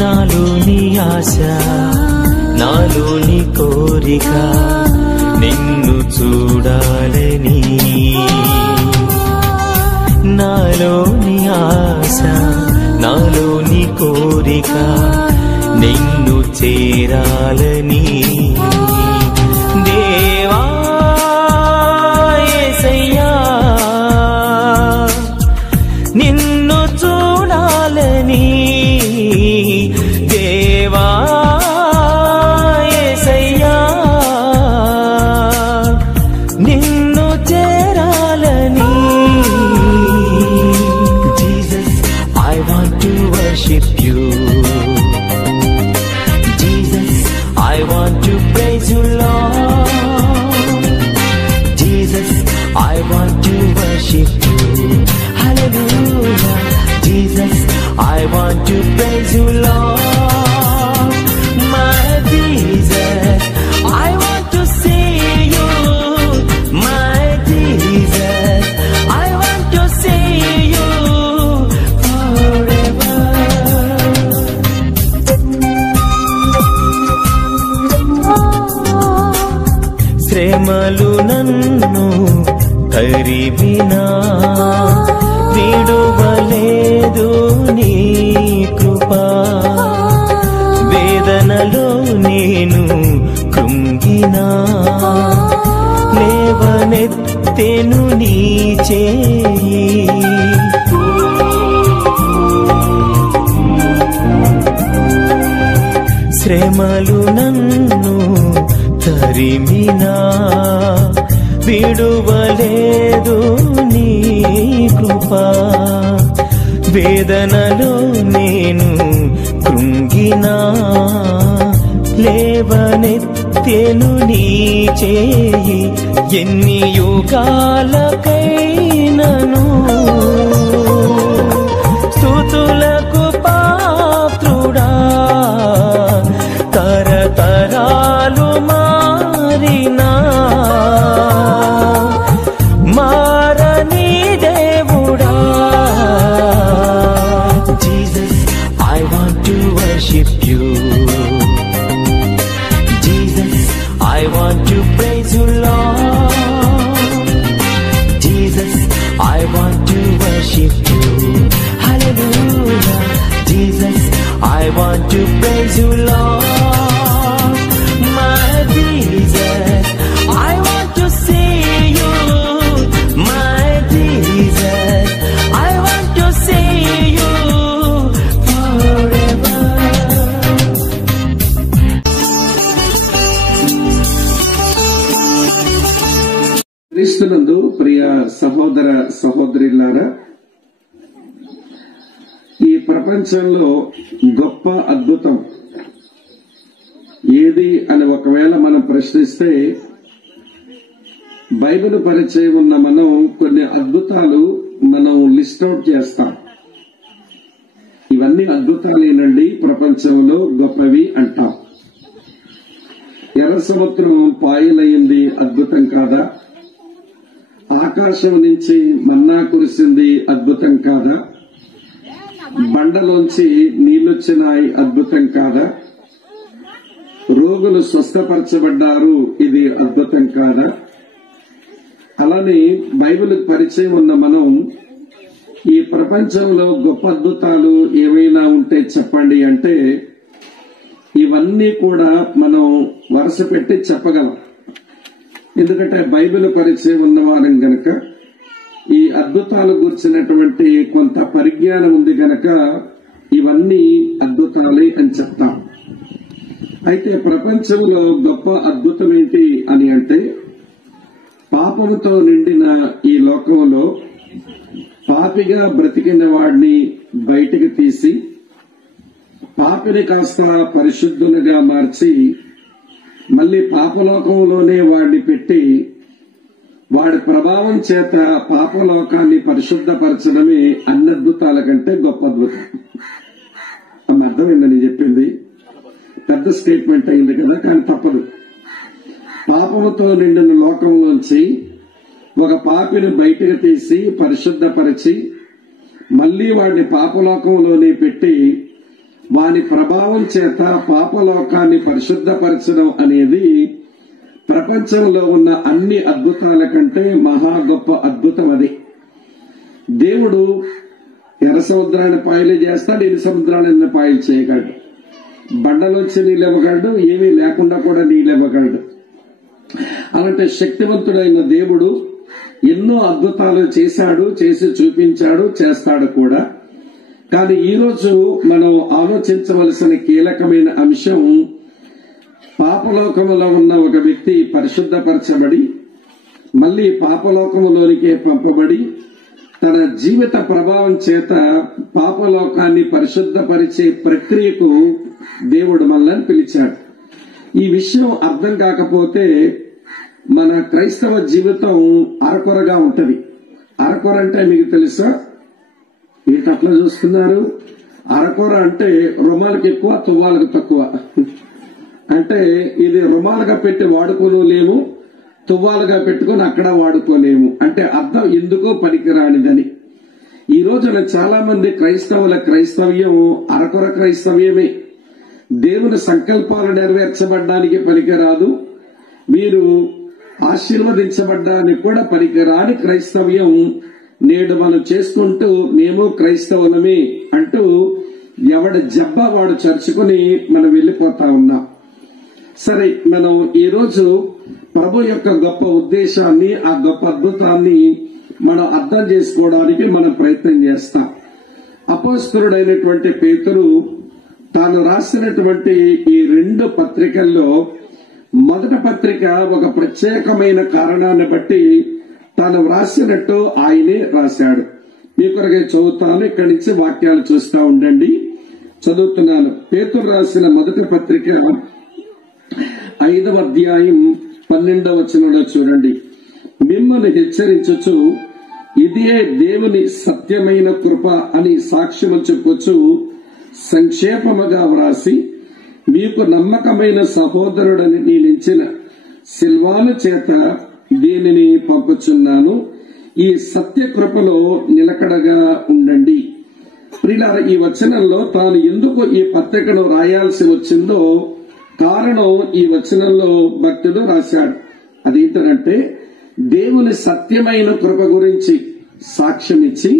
నాలోని ఆశ, నాలోని కోరిక నిన్ను చూడాలని. నాలోని ఆశ, నాలోని కోరిక నిన్ను చేరాలని. దేవా యేసయ్యా నిన్ను చూడాలని. దేవా యేసయ్యా నిన్ను చేరాలని. Jesus, I want to worship you. Jesus, I want to praise you, Lord. Jesus, I want to worship you. Hallelujah. Jesus, I want to praise you, Lord. My Jesus, I want to see you. My Jesus, I want to see you forever. శ్రమలు నన్ను తరిమినా విడువలేదు నీ కృపా. వేదనలో నేను కృంగినా లేవనెత్తెను నీ చేయి. శ్రమలు నన్ను తరిమినా విడువలేదు నీ కృపా. వేదనలో నేను కృంగినా లేవనెత్తెను నీ చేయి. ఎన్ని యుగాలకైనను స్తుతులకు పాత్రుడా. తరతరాలు మారినా మారని దేవుడా. Jesus, I want to worship you. Jesus, I want to praise you, Lord. Jesus, I want to worship you. Hallelujah. Jesus, I want to praise you, Lord. My Jesus, I want to see you. My Jesus, I want to see you forever. క్రీస్తునందు ప్రియ సహోదర సహోదరులారా, ఈ ప్రపంచంలో గొప్ప అద్భుతం ఏది అని ఒకవేళ మనం ప్రశ్నిస్తే, బైబిల్ పరిచయం ఉన్న మనం కొన్ని అద్భుతాలు మనం లిస్ట్ అవుట్ చేస్తాం. ఇవన్నీ అద్భుతాలేనండి, ప్రపంచంలో గొప్పవి అంటాం. ఎర్ర సముద్రం పాయలయ్యింది, అద్భుతం కాదా? ఆకాశం నుంచి మన్నా కురిసింది, అద్భుతం కాదా? బండలోంచి నీళ్లొచ్చినాయి, అద్భుతం కాదా? రోగులు స్వస్థపరచబడ్డారు, ఇది అద్భుతం కాదా? అలానే బైబిల్ పరిచయం ఉన్న మనం ఈ ప్రపంచంలో గొప్ప అద్భుతాలు ఏమైనా ఉంటే చెప్పండి అంటే ఇవన్నీ కూడా మనం వరుస పెట్టి చెప్పగలం. ఎందుకంటే బైబిల్ పరిచయం ఉన్నవారం గనక, ఈ అద్భుతాలు గురించినటువంటి కొంత పరిజ్ఞానం ఉంది గనక ఇవన్నీ అద్భుతాలే అని చెప్తాం. అయితే ప్రపంచంలో గొప్ప అద్భుతం ఏంటి అని అంటే, పాపంతో నిండిన ఈ లోకంలో పాపిగా బ్రతికిన వాడిని బయటికి తీసి పాపిని కాస్త పరిశుద్ధునిగా మార్చి మళ్ళీ పాపలోకంలోనే వాడిని పెట్టి వాడి ప్రభావం చేత పాపలోకాన్ని పరిశుద్ధపరచడమే అన్ని అద్భుతాల కంటే గొప్ప అద్భుతం. అమ్మ అర్థమైందని చెప్పింది, పెద్ద స్టేట్మెంట్ అయింది కదా, కానీ తప్పదు. పాపముతో నిండిన లోకంలోంచి ఒక పాపిని బయటకు తీసి పరిశుద్ధపరిచి మళ్లీ వాడిని పాపలోకంలోనే పెట్టి వాని ప్రభావం చేత పాపలోకాన్ని పరిశుద్ధపరచడం అనేది ప్రపంచంలో ఉన్న అన్ని అద్భుతాల కంటే మహా గొప్ప అద్భుతం అది. దేవుడు ఎర్ర సముద్రాన్ని పాయలు చేస్తాడు, ఎన్ని సముద్రాన్ని పాయలు చేయగలడు, బండలోంచి నీళ్ళు ఇవ్వగలడు, ఏమీ లేకుండా కూడా నీళ్ళు ఇవ్వగలడు. అలాంటి శక్తివంతుడైన దేవుడు ఎన్నో అద్భుతాలు చేశాడు, చేసి చూపించాడు, చేస్తాడు కూడా. కానీ ఈరోజు మనం ఆలోచించవలసిన కీలకమైన అంశం, పాపలోకములో ఉన్న ఒక వ్యక్తి పరిశుద్ధపరచబడి మళ్లీ పాపలోకములోనికే పంపబడి తన జీవిత ప్రభావం చేత పాపలోకాన్ని పరిశుద్ధపరిచే ప్రక్రియకు దేవుడు మనల్ని పిలిచాడు. ఈ విషయం అర్థం కాకపోతే మన క్రైస్తవ జీవితం అరకొరగా ఉంటది. అరకొర అంటే మీకు తెలుసా? ఏంటి అట్లా చూస్తున్నారు? అరకొర అంటే రుమాలకు ఎక్కువ, తువ్వాలకు తక్కువ. అంటే ఇది రుమాలుగా పెట్టి వాడుకోలేము, తువ్వాలుగా పెట్టుకుని అక్కడ వాడుకోలేము. అంటే అర్థం ఎందుకో పనికిరానిదని. ఈ రోజున చాలా మంది క్రైస్తవుల క్రైస్తవ్యం అరకొర క్రైస్తవ్యమే. దేవుని సంకల్పాలు నెరవేర్చబడ్డానికి పనికిరాదు, మీరు ఆశీర్వదించబడ్డానికి కూడా పనికిరాని క్రైస్తవ్యం నేడు మనం చేసుకుంటూ మేము క్రైస్తవులమే అంటూ ఎవడి జబ్బా వాడు చర్చుకుని మనం వెళ్లిపోతా ఉన్నాం. సరే, మనం ఈ రోజు ప్రభు యొక్క గొప్ప ఉద్దేశాన్ని, ఆ గొప్ప అద్భుతాన్ని మనం అర్థం చేసుకోవడానికి మనం ప్రయత్నం చేస్తాం. అపోస్తలుడైనటువంటి పేతురు తాను రాసినటువంటి ఈ 2 పత్రికల్లో మొదటి పత్రిక ఒక ప్రత్యేకమైన కారణాన్ని బట్టి తాను వ్రాసినట్టు ఆయనే రాశాడు. మీ కొరకే చదువుతాను, ఇక్కడి నుంచి వాక్యాలు చూస్తూ ఉండండి. చదువుతున్నాను. పేతురు రాసిన మొదటి పత్రిక 5వ అధ్యాయం 12వ వచనంలో చూడండి. మిమ్మల్ని హెచ్చరించుచు ఇదే దేవుని సత్యమైన కృప అని సాక్ష్యము చెప్పుచు సంక్షేపముగా వ్రాసి మీకు నమ్మకమైన సహోదరుడని నేనించిన సిల్వాను చేత దీనిని పంపుచున్నాను. ఈ సత్య కృపలో నిలకడగా ఉండండి. ప్రియులారా, ఈ వచనంలో తాను ఎందుకు ఈ పత్రికను రాయాల్సి వచ్చిందో కారణం ఈ వచనంలో భక్తుడు రాశాడు. అదేంటంటే, దేవుని సత్యమైన కృప గురించి సాక్ష్యం ఇచ్చి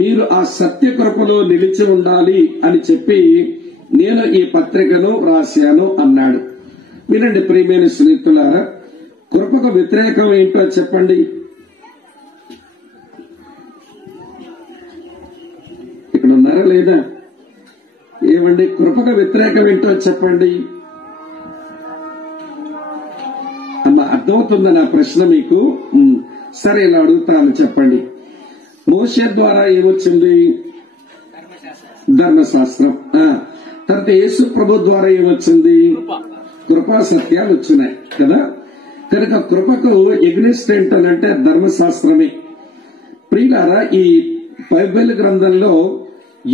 మీరు ఆ సత్య కృపలో నిలిచి ఉండాలి అని చెప్పి నేను ఈ పత్రికను రాశాను అన్నాడు. వినండి ప్రియమైన స్నేహితులారా, కృపకు వ్యతిరేకం ఏంటో చెప్పండి. ఇక్కడ ఉన్నారా లేదా? ఏమండి, కృపకు వ్యతిరేకం ఏంటో చెప్పండి అన్న. అర్థమవుతుందా నా ప్రశ్న మీకు? సరే, ఇలా అడుగుతాను, చెప్పండి. మోషే ద్వారా ఏమొచ్చింది? ధర్మశాస్త్రం. తర్వాత యేసు ప్రభు ద్వారా ఏమొచ్చింది? కృపా సత్యాలు వచ్చినాయి కదా. కనుక కృపకు ఎగ్నిస్ట్ ఏంటనంటే ధర్మశాస్త్రమే. ప్రియులారా, ఈ బైబిల్ గ్రంథంలో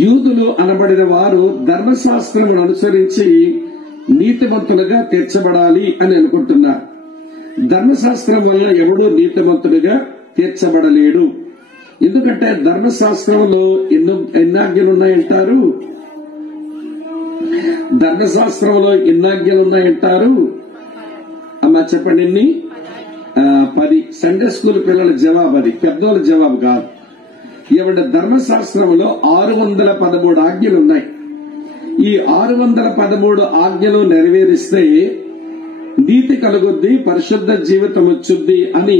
యూదులు అనబడిన వారు ధర్మశాస్త్రం అనుసరించి నీతిమంతులుగా తీర్చబడాలి అని అనుకుంటున్నారు. ధర్మశాస్త్రం వల్ల ఎవడూ నీతిమంతుడిగా తీర్చబడలేడు. ఎందుకంటే ధర్మశాస్త్రంలో ఎన్ని ఆజ్ఞలున్నాయంటారు? ధర్మశాస్త్రంలో ఎన్ని ఆజ్ఞలున్నాయంటారు? అమ్మా చెప్పండి, ఎన్ని? 10. సండే స్కూల్ పిల్లల జవాబు అది, పెద్దోళ్ళ జవాబు కాదు. ఏమంటే ధర్మశాస్త్రంలో 613 ఆజ్ఞలున్నాయి. ఈ 613 ఆజ్ఞలు నెరవేరిస్తే నీతి కలుగుద్ది, పరిశుద్ధ జీవితం వచ్చుద్ది అని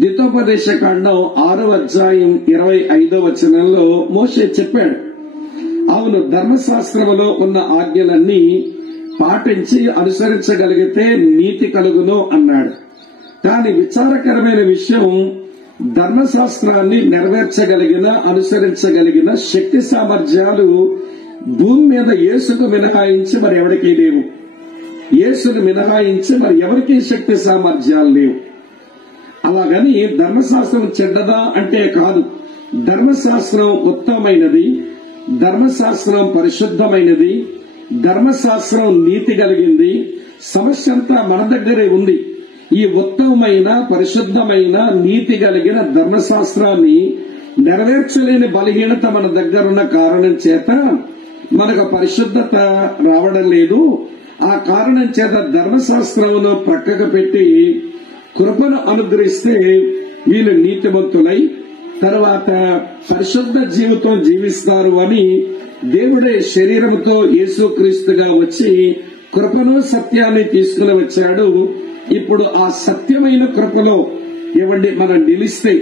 ద్వితోపదేశ కాండం 6వ అధ్యాయం 25వ వచనంలో మోషే చెప్పాడు. అవును, ధర్మశాస్త్రంలో ఉన్న ఆజ్ఞలన్నీ పాటించి అనుసరించగలిగితే నీతి కలుగును అన్నాడు. కానీ విచారకరమైన విషయం, ధర్మశాస్త్రాన్ని నెరవేర్చగలిగిన అనుసరించగలిగిన శక్తి సామర్థ్యాలు భూమి మీద యేసుకు మినహాయించి మరి ఎవరికీ లేవు. యేసును మినహాయించి మరి ఎవరికీ శక్తి సామర్థ్యాలు లేవు. అలాగని ధర్మశాస్త్రం చెడ్డదా అంటే కాదు. ధర్మశాస్త్రం ఉత్తమమైనది, ధర్మశాస్త్రం పరిశుద్ధమైనది, ధర్మశాస్త్రం నీతి కలిగింది. సమస్య అంతా మన దగ్గరే ఉంది. ఈ ఉత్తమమైన పరిశుద్ధమైన నీతి కలిగిన ధర్మశాస్త్రాన్ని నెరవేర్చలేని బలహీనత మన దగ్గరున్న కారణం చేత మనకు పరిశుద్ధత రావడం లేదు. ఆ కారణం చేత ధర్మశాస్త్రమును ప్రక్కకు పెట్టి కృపను అనుగ్రహిస్తే వీళ్ళు నీతిమంతులై తర్వాత పరిశుద్ధ జీవితం జీవిస్తారు అని దేవుడే శరీరంతో యేసుక్రీస్తుగా వచ్చి కృపను సత్యాన్ని తీసుకుని వచ్చాడు. ఇప్పుడు ఆ సత్యమైన కృపలో మనం నిలిస్తే,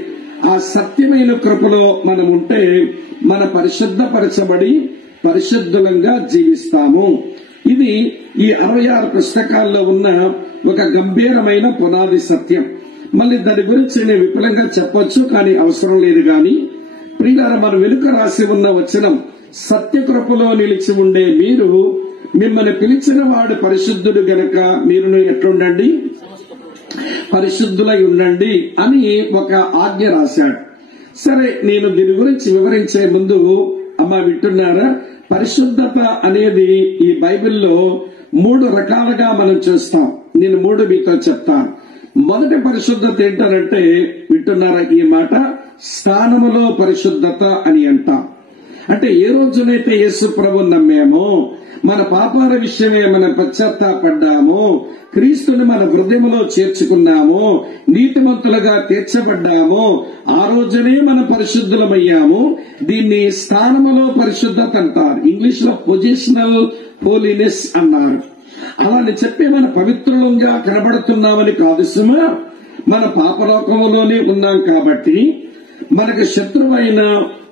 ఆ సత్యమైన కృపలో మనం ఉంటే మన పరిశుద్ధపరచబడి పరిశుద్ధులంగా జీవిస్తాము. ఇది ఈ 66 పుస్తకాల్లో ఉన్న ఒక గంభీరమైన పునాది సత్యం. మళ్ళీ దాని గురించి నేను విపులంగా చెప్పొచ్చు, కానీ అవసరం లేదు. గాని ప్రియులారా, మన వెనుక రాసి ఉన్న వచనం, సత్యకృపలో నిలిచి ఉండే మీరు, మిమ్మల్ని పిలిచిన వాడు పరిశుద్ధుడు గనక మీరును ఎట్లుండండి, పరిశుద్ధులై ఉండండి అని ఒక ఆజ్ఞ రాశాడు. సరే, నేను దీని గురించి వివరించే ముందు వింటున్నారా, పరిశుద్ధత అనేది ఈ బైబిల్లో 3 రకాలుగా మనం చూస్తాం. నేను 3 మీతో చెప్తాను. మొదటి పరిశుద్ధత ఏంటంటే, వింటున్నారా ఈ మాట, స్థానములో పరిశుద్ధత అని అంటాం. అంటే ఏ రోజునైతే యేసు ప్రభువుని నమ్మామో, మన పాపాల విషయమే మనం పశ్చాత్తాపడ్డామో, క్రీస్తుని మన హృదయంలో చేర్చుకున్నామో, నీతిమంతులుగా తీర్చబడ్డామో, ఆ రోజునే మనం పరిశుద్ధులమయ్యాము. దీన్ని స్థానములో పరిశుద్ధత అంటారు. ఇంగ్లీష్ లో పొజిషనల్ హోలీనెస్ అన్నారు. అలాని చెప్పి మన పవిత్రులంగా కనబడుతున్నామని కాదు సుమా. మన పాపలోకంలోనే ఉన్నాం కాబట్టి మనకు శత్రువైన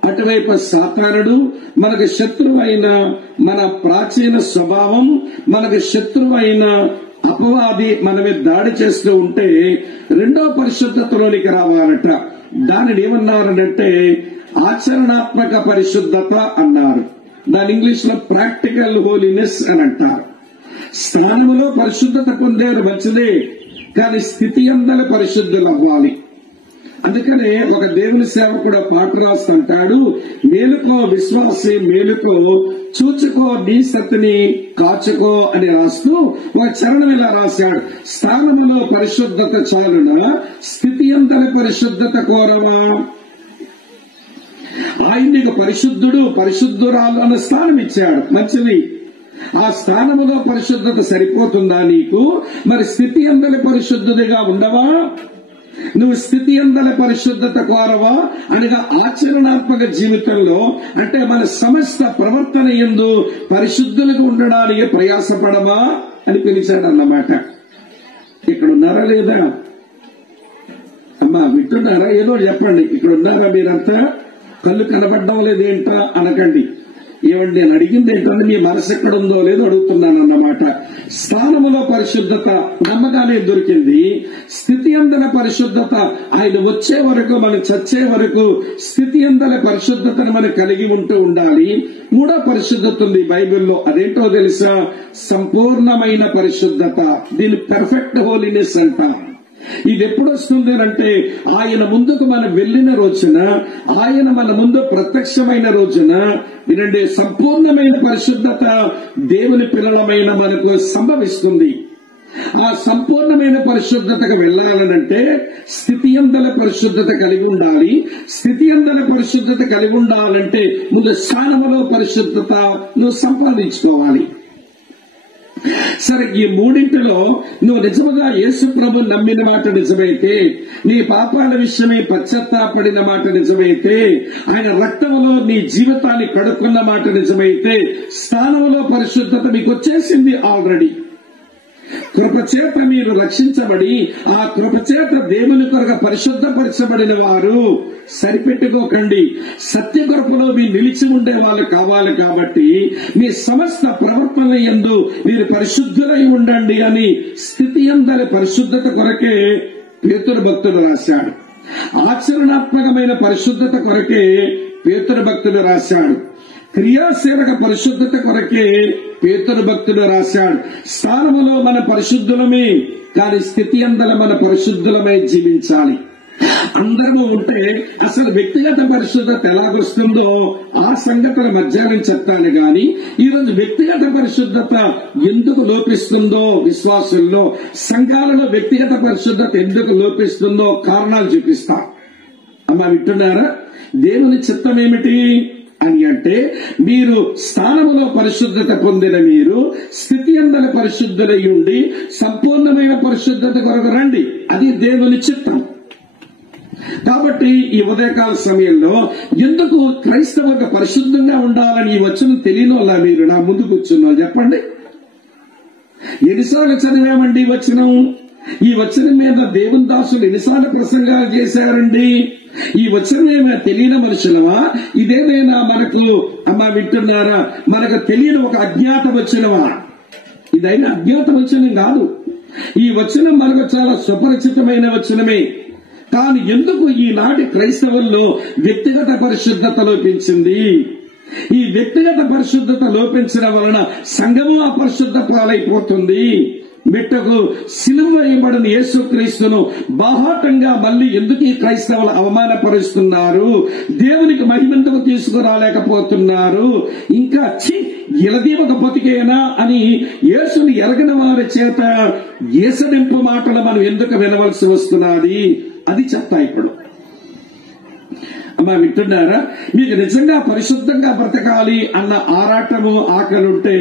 అటువైపు సాతానుడు, మనకు శత్రువైన మన ప్రాచీన స్వభావం, మనకు శత్రువైన అపవాది మన మీద దాడి చేస్తూ ఉంటే రెండో పరిశుద్ధతలోనికి రావాలట. దానిని ఏమన్నారంటే ఆచరణాత్మక పరిశుద్ధత అన్నారు. దాని ఇంగ్లీష్ లో ప్రాక్టికల్ హోలీనెస్ అని అంటారు. స్థానంలో పరిశుద్ధత పొందేది మంచిదే, కానీ స్థితి అందరి పరిశుద్ధులు అవ్వాలి. అందుకనే ఒక దేవుని సేవకుడు పాట రాస్తుంటాడు, మేలుకో విశ్వాసి మేలుకో, చూచుకో నీ స్థితిని కాచుకో అని రాస్తూ ఒక చరణం ఇలా రాశాడు, స్థానములో పరిశుద్ధత చాలునా, స్థితి అందరి పరిశుద్ధత కోరవా. ఆయన నీకు పరిశుద్ధుడు పరిశుద్ధురాలు అన్న స్థానం ఇచ్చాడు, మంచిది. ఆ స్థానములో పరిశుద్ధత సరిపోతుందా నీకు? మరి స్థితి అందరి పరిశుద్ధుడిగా ఉండవా? నువ్వు స్థితి అందల పరిశుద్ధత కోరవా అనగా ఆచరణాత్మక జీవితంలో, అంటే మన సమస్త ప్రవర్తన యందు పరిశుద్ధులుగా ఉండడానికి ప్రయాసపడమా అని పిలిచాడు అన్నమాట. ఇక్కడ ఉన్నారా లేదా అమ్మా? వింటున్నారా? ఏదో చెప్పండి. ఇక్కడ ఉన్నారా మీరంతా? కళ్ళు కనబడడం లేదేంటా అనకండి. ఏమండి, నేను అడిగింది ఏంటంటే మీ మనసు ఎక్కడ ఉందో లేదో అడుగుతున్నాను అన్నమాట. స్థానములో పరిశుద్ధత నమ్మగానే దొరికింది. స్థితి అందల పరిశుద్ధత ఆయన వచ్చే వరకు, మనం చచ్చే వరకు స్థితి అందల పరిశుద్ధతను మనం కలిగి ఉంటూ ఉండాలి. 3వ పరిశుద్ధత ఉంది బైబిల్లో. అదేంటో తెలుసా? సంపూర్ణమైన పరిశుద్ధత. దీన్ని పెర్ఫెక్ట్ హోలీనెస్ అంటారు. ఇది ఎప్పుడు వస్తుంది అంటే ఆయన ముందుకు మనం వెళ్లిన రోజున, ఆయన మన ముందు ప్రత్యక్షమైన రోజున. వినండి, సంపూర్ణమైన పరిశుద్ధత దేవుని పిల్లలమైన మనకు సంభవిస్తుంది. ఆ సంపూర్ణమైన పరిశుద్ధతకు వెళ్లాలనంటే స్థితి అందల పరిశుద్ధత కలిగి ఉండాలి. స్థితి అందల పరిశుద్ధత కలిగి ఉండాలంటే ముందు స్థానములో పరిశుద్ధత నువ్వు సంపాదించుకోవాలి. సరే, ఈ 3 నువ్వు నిజముగా యేసు ప్రభు నమ్మిన మాట నిజమైతే, నీ పాపాల విషయమై పశ్చాత్తాపడిన మాట నిజమైతే, ఆయన రక్తములో నీ జీవితాన్ని కడుక్కున్న మాట నిజమైతే, స్థానంలో పరిశుద్ధత మీకు వచ్చేసింది ఆల్రెడీ. కృపచేత మీరు రక్షించబడి ఆ కృపచేత దేవుని కొరకు పరిశుద్ధపరచబడిన వారు. సరిపెట్టుకోకండి. సత్య కృపలో మీరు నిలిచి ఉండే వాళ్ళు కావాలి కాబట్టి మీ సమస్త ప్రవర్తన యందు మీరు పరిశుద్ధులై ఉండండి అని స్థితి అందరి పరిశుద్ధత కొరకే పేతురు భక్తుడు రాశాడు. ఆచరణాత్మకమైన పరిశుద్ధత కొరకే పేతురు భక్తుడు రాశాడు. క్రియాశీలక పరిశుద్ధత కొరకే పేతురు భక్తుడు రాశాడు. స్థానములో మన పరిశుద్ధులమే, కానీ స్థితి అందల మన పరిశుద్ధులమై జీవించాలి. అందరూ ఉంటే అసలు వ్యక్తిగత పరిశుద్ధత ఎలాగొస్తుందో ఆ సంగతుల మధ్యాహ్నం చెప్తాను గాని ఈరోజు వ్యక్తిగత పరిశుద్ధత ఎందుకు లోపిస్తుందో, విశ్వాసుల్లో సంఘాలలో వ్యక్తిగత పరిశుద్ధత ఎందుకు లోపిస్తుందో కారణాలు చూపిస్తా. అమ్మా వింటున్నారా? దేవుని చిత్తం ఏమిటి అని అంటే, మీరు స్థానములో పరిశుద్ధత పొందిన మీరు స్థితి అందల పరిశుద్ధులై ఉండి సంపూర్ణమైన పరిశుద్ధత కొరకు రండి. అది దేవుని చిత్తం. కాబట్టి ఈ ఉదయకాల సమయంలో ఎందుకు క్రైస్తవులకు పరిశుద్ధంగా ఉండాలని ఈ వచనం తెలియనోళ్ళ మీరు నా ముందు కూర్చున్నా చెప్పండి. ఎన్నిసార్లు చదివామండి ఈ వచనం మీద దేవుని దాసులు ఎన్నిసార్లు ప్రసంగాలు చేశారండి? ఈ వచనం ఏమైనా తెలియని మనుషులమా? ఇదేమైనా మనకు అమ్మా వింటున్నారా, మనకు తెలియని ఒక అజ్ఞాత వచనమా? ఇదైనా అజ్ఞాత వచనం కాదు. ఈ వచనం మనకు చాలా సుపరిచితమైన వచనమే. కానీ ఎందుకు ఈనాటి క్రైస్తవుల్లో వ్యక్తిగత పరిశుద్ధత లోపించింది? ఈ వ్యక్తిగత పరిశుద్ధత లోపించడం వలన సంఘము అపరిశుద్ధ పాలైపోతుంది. బిడ్డకు సిలువ వేయబడిన యేసుక్రీస్తును బాహాటంగా మళ్ళీ ఎందుకు ఈ క్రైస్తవులు అవమానపరుస్తున్నారు? దేవునికి మహిమెందుకు తీసుకురాలేకపోతున్నారు? ఇంకా ఇలది ఒక బతికేనా అని యేసుని ఎరగని వారి చేత ఏసడింపు మాటలు మనం ఎందుకు వినవలసి వస్తున్నది? అది చెప్తా ఇప్పుడు. అమ్మా వింటున్నారా? మీకు నిజంగా పరిశుద్ధంగా బ్రతకాలి అన్న ఆరాటము ఆకలుంటే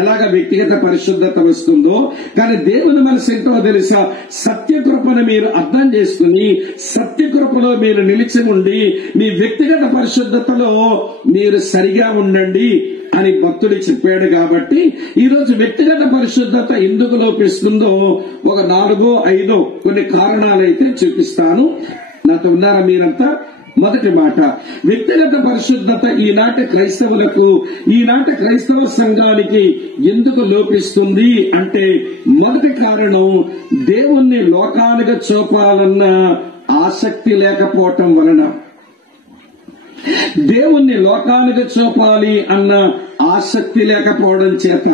ఎలాగ వ్యక్తిగత పరిశుద్ధత వస్తుందో, కానీ దేవుని మనసు ఏంటో తెలుసా? సత్యకృపను మీరు అర్థం చేసుకుని సత్యకృపలో మీరు నిలిచి ఉండి మీ వ్యక్తిగత పరిశుద్ధతలో మీరు సరిగా ఉండండి అని భక్తుడు చెప్పాడు. కాబట్టి ఈ రోజు వ్యక్తిగత పరిశుద్ధత ఎందుకు లోపిస్తుందో ఒక 4-5 కొన్ని కారణాలైతే చూపిస్తాను. నాతో ఉన్నారా మీరంతా? మొదటి మాట, వ్యక్తిగత పరిశుద్ధత ఈనాటి క్రైస్తవులకు, ఈనాటి క్రైస్తవ సంఘానికి ఎందుకు లోపిస్తుంది అంటే, మొదటి కారణం దేవుణ్ణి లోకాలుగా చూపాలన్న ఆసక్తి లేకపోవటం వలన. దేవుణ్ణి లోకాలుగా చూపాలి అన్న ఆసక్తి లేకపోవడం చేత,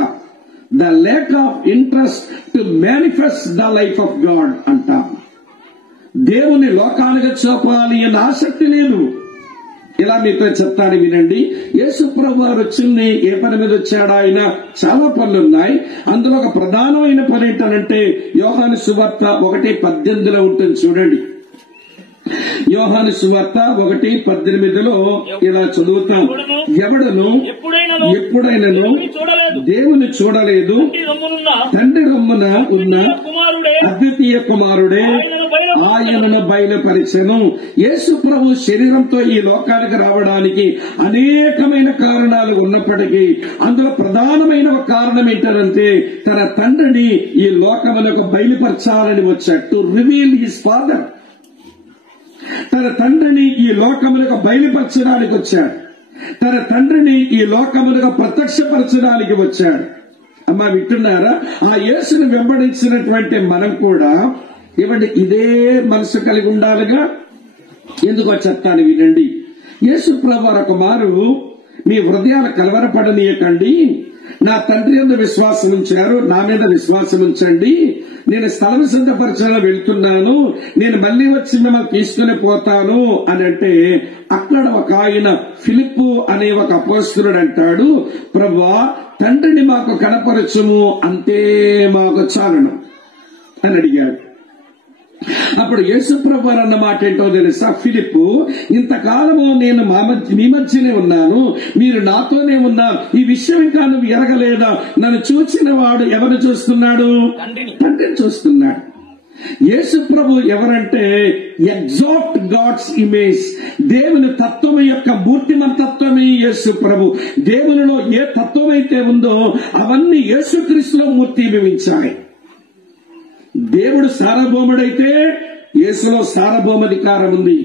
the lake of interest to manifest the life of God అంటాం. దేవుని లోకాలుగా చూపాలి అన్న ఆసక్తి లేదు. ఇలా మీతో చెప్తాను వినండి. యేసు ప్రభు వారు వచ్చింది ఏ పని మీద వచ్చాడు? ఆయన చాలా పనులు ఉన్నాయి. అందులో ఒక ప్రధానమైన పని ఏంటంటే యోహాను సువార్త 1:18 ఉంటుంది చూడండి. యోహాను సువార్త 1:18 ఇలా చదువుతాం. ఎవడను ఎప్పుడైనాను దేవుని చూడలేదు, తండ్రి రొమ్మున ఉన్న అద్వితీయ కుమారుడే ఆయనను బయలుపరిచెను. యేసు ప్రభు శరీరంతో ఈ లోకానికి రావడానికి అనేకమైన కారణాలు ఉన్నప్పటికీ అందులో ప్రధానమైన ఒక కారణం ఏంటంటే తన తండ్రిని ఈ లోకమునకు బయలుపరచాలని వచ్చాడు. To reveal his father. తన తండ్రిని ఈ లోకములకు బయలుపరచడానికి వచ్చాడు. తన తండ్రిని ఈ లోకములకు ప్రత్యక్షపరచడానికి వచ్చాడు. అమ్మా వింటున్నారా? ఆ యేసును వెంబడించినటువంటి మనం కూడా ఇవ్వండి ఇదే మనసు కలిగి ఉండాలిగా. ఎందుకో చెప్తాను వినండి. యేసు ప్రభువారు ఒక మారు మీ హృదయాలు కలవరపడనీయకండి, నా తండ్రి యందు విశ్వాసం ఉంచారు, నా మీద విశ్వాసం ఉంచండి, నేను స్థలం సిద్ధపరచాలని వెళ్తున్నాను, నేను మళ్లీ వచ్చి మిమ్మల్ని తీసుకుని పోతాను అని అంటే, అక్కడ ఒక ఆయన ఫిలిప్పు అనే ఒక అపోస్తలుడు అంటాడు, ప్రభువా తండ్రిని మాకు కనపరచుము, అంతే మాకు చాలును అని అడిగాడు. అప్పుడు యేసు ప్రభువారు అన్న మాట ఏంటో తెలుసా? ఫిలిప్పు, ఇంతకాలము నేను మీ మధ్యనే ఉన్నాను, మీరు నాతోనే ఉన్నారు, ఈ విషయం ఇంకా నువ్వు ఎరగలేదా? నన్ను చూచిన వాడు ఎవరు చూస్తున్నాడు? తండ్రిని చూస్తున్నాడు. యేసు ప్రభు ఎవరంటే ఎగ్జాక్ట్ గాడ్స్ ఇమేజ్, దేవుని తత్వం యొక్క మూర్తిమంతత్వమే యేసు ప్రభు. దేవునిలో ఏ తత్వం అయితే ఉందో అవన్నీ యేసుక్రీస్తులో మూర్తిభవించాయి. దేవుడు సార్వభౌముడైతే యేసులో సార్వభౌమాధికారం ఉంది.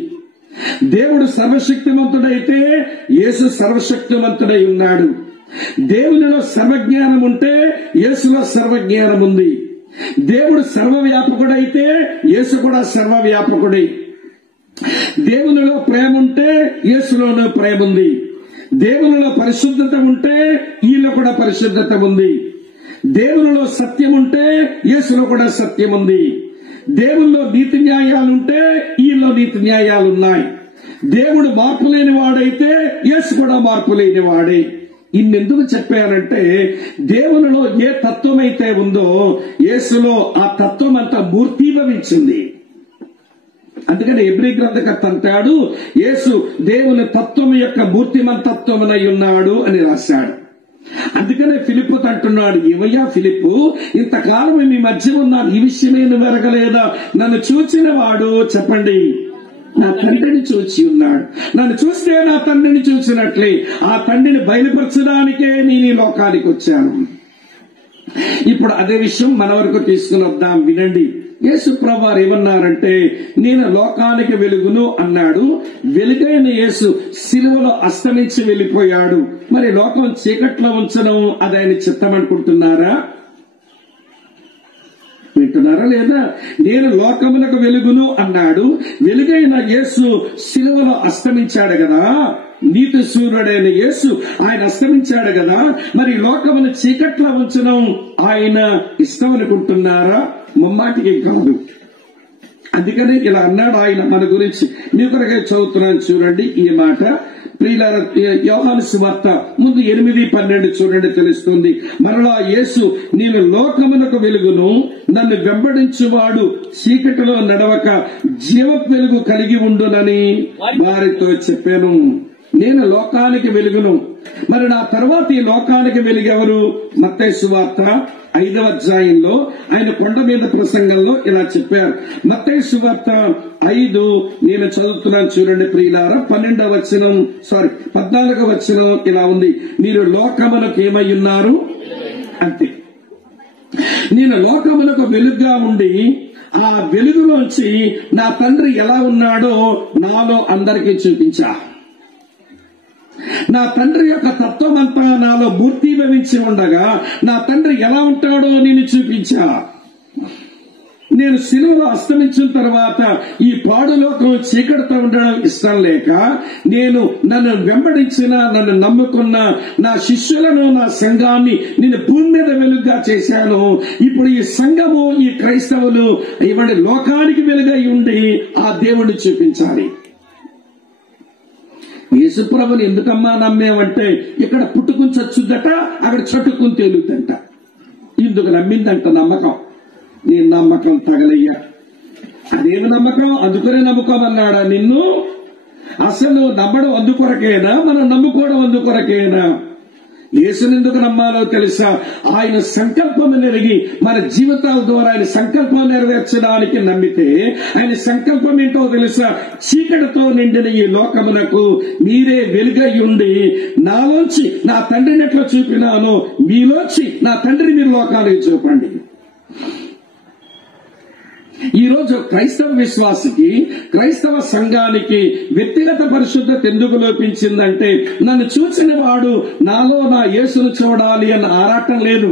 దేవుడు సర్వశక్తిమంతుడైతే యేసు సర్వశక్తిమంతుడై ఉన్నాడు. దేవునిలో సర్వజ్ఞానం ఉంటే యేసులో సర్వజ్ఞానం ఉంది. దేవుడు సర్వవ్యాపకుడైతే యేసు కూడా సర్వవ్యాపకుడే. దేవునిలో ప్రేమ ఉంటే యేసులోనూ ప్రేమ ఉంది. దేవునిలో పరిశుద్ధత ఉంటే ఈలో కూడా పరిశుద్ధత ఉంది. దేవునిలో సత్యం ఉంటే యేసులో కూడా సత్యం ఉంది. దేవునిలో నీతి న్యాయాలుంటే ఈలో నీతి న్యాయాలున్నాయి. దేవుడు మార్పు లేని వాడైతే యేసు కూడా మార్పు లేని వాడే. ఇన్నెందుకు చెప్పానంటే దేవునిలో ఏ తత్వం అయితే ఉందో యేసులో ఆ తత్వం అంతా మూర్తీభవించింది. అందుకని హెబ్రీ గ్రంథకర్త అంటాడు, యేసు దేవుని తత్వం యొక్క మూర్తిమంతత్వమునై ఉన్నాడు అని రాశాడు. అందుకనే ఫిలిప్పుతో అంటున్నాడు, ఏమయ్యా ఫిలిప్పు, ఇంతకాలం మీ మధ్య ఉన్నాను, ఈ విషయమే నువ్వు ఎరగలేదా? నన్ను చూచిన వాడు చెప్పండి నా తండ్రిని చూచి ఉన్నాడు. నన్ను చూస్తే నా తండ్రిని చూసినట్లే. ఆ తండ్రిని బయలుపరచడానికే నేను ఈ లోకానికి వచ్చాను. ఇప్పుడు అదే విషయం మన వరకు తీసుకుని వద్దాం, వినండి. యేసు ప్రభువారు ఏమన్నారంటే, నేను లోకానికి వెలుగును అన్నాడు. వెలుగైన యేసు సిలువలో అస్తమించి వెళ్లిపోయాడు. మరి లోకం చీకట్లో ఉంచడం అది ఆయన చిత్తం అనుకుంటున్నారా? వింటున్నారా లేదా? నేను లోకములకు వెలుగును అన్నాడు. వెలుగైన యేసు సిలువలో అస్తమించాడు కదా, నీతి సూర్యుడైన యేసు ఆయన అస్తమించాడు కదా. మరి లోకమును చీకట్లో ఉంచడం ఆయన ఇష్టం అనుకుంటున్నారా? ముమ్మాటికి కాదు. అందుకనే ఇలా అన్నాడు ఆయన మన గురించి. మీ కొరకే చదువుతున్నాను, చూడండి ఈ మాట. ప్రియులారా, యోహాను సువార్త ముందు 8:12 చూడండి, తెలుస్తుంది. మరలా యేసు, నేను లోకమునకు వెలుగును, నన్ను వెంబడించువాడు చీకటిలో నడవక జీవ వెలుగు కలిగి ఉండునని వారితో చెప్పాను. నేను లోకానికి వెలుగును. మరి నా తర్వాత ఈ లోకానికి వెలుగెవరు? మత్తయి సువార్త 5వ అధ్యాయంలో ఆయన కొండ మీద ప్రసంగంలో ఇలా చెప్పారు. మత్తయి సువార్త 5 నేను చదువుతున్నాను, చూడండి ప్రియులారా. 14వ వచనం 14వ వచనం ఇలా ఉంది, మీరు లోకమునకు ఏమై ఉన్నారు అంతే. నేను లోకమునకు వెలుగుగా ఉండి ఆ వెలుగులోంచి నా తండ్రి ఎలా ఉన్నాడో నాలో అందరికీ చూపించా. నా తండ్రి యొక్క తత్వం అంతా నాలో మూర్తీభవించి ఉండగా నా తండ్రి ఎలా ఉంటాడో నేను చూపించా. నేను సిలువలో అస్తమించిన తర్వాత ఈ పాడులోకం చీకటితో ఉండడం ఇష్టం లేక నన్ను వెంబడించిన, నన్ను నమ్ముకున్న నా శిష్యులను, నా సంఘాన్ని నేను భూమి మీద వెలుగుగా చేశాను. ఇప్పుడు ఈ సంఘము, ఈ క్రైస్తవులు ఇవన్నీ లోకానికి వెలుగై ఉండి ఆ దేవుణ్ణి చూపించాలి. యేసుప్రభుని ఎందుకమ్మా నమ్మేమంటే, ఇక్కడ పుట్టుకుని చచ్చుద్దట, అక్కడ చట్టుకుని తేలుద్దంట. ఇందుకు నమ్మిందంట నమ్మకం. నీ నమ్మకం తగలయ్యా. అదేమి నమ్మకం? అందుకనే నమ్ముకోమన్నాడా నిన్ను? అసలు నమ్మడం అందుకొరకేనా, మనం నమ్ముకోవడం అందుకొరకేనా? యేసుని ఎందుకు నమ్మాలో తెలుసా? ఆయన సంకల్పం నెరిగి మన జీవితాల ద్వారా ఆయన సంకల్పం నెరవేర్చడానికి నమ్మితే, ఆయన సంకల్పం ఏంటో తెలుసా? చీకటితో నిండిన ఈ లోకమునకు మీరే వెలుగై ఉండి, నాలోంచి నా తండ్రిని ఎట్లా చూపినానో మీలోంచి నా తండ్రిని మీరు లోకానికి చూపండి. ఈ రోజు క్రైస్తవ విశ్వాసికి, క్రైస్తవ సంఘానికి వ్యక్తిగత పరిశుద్ధత ఎందుకు లోపించిందంటే, నన్ను చూసిన వాడు నాలో నా యేసును చూడాలి అన్న ఆరాటం లేదు.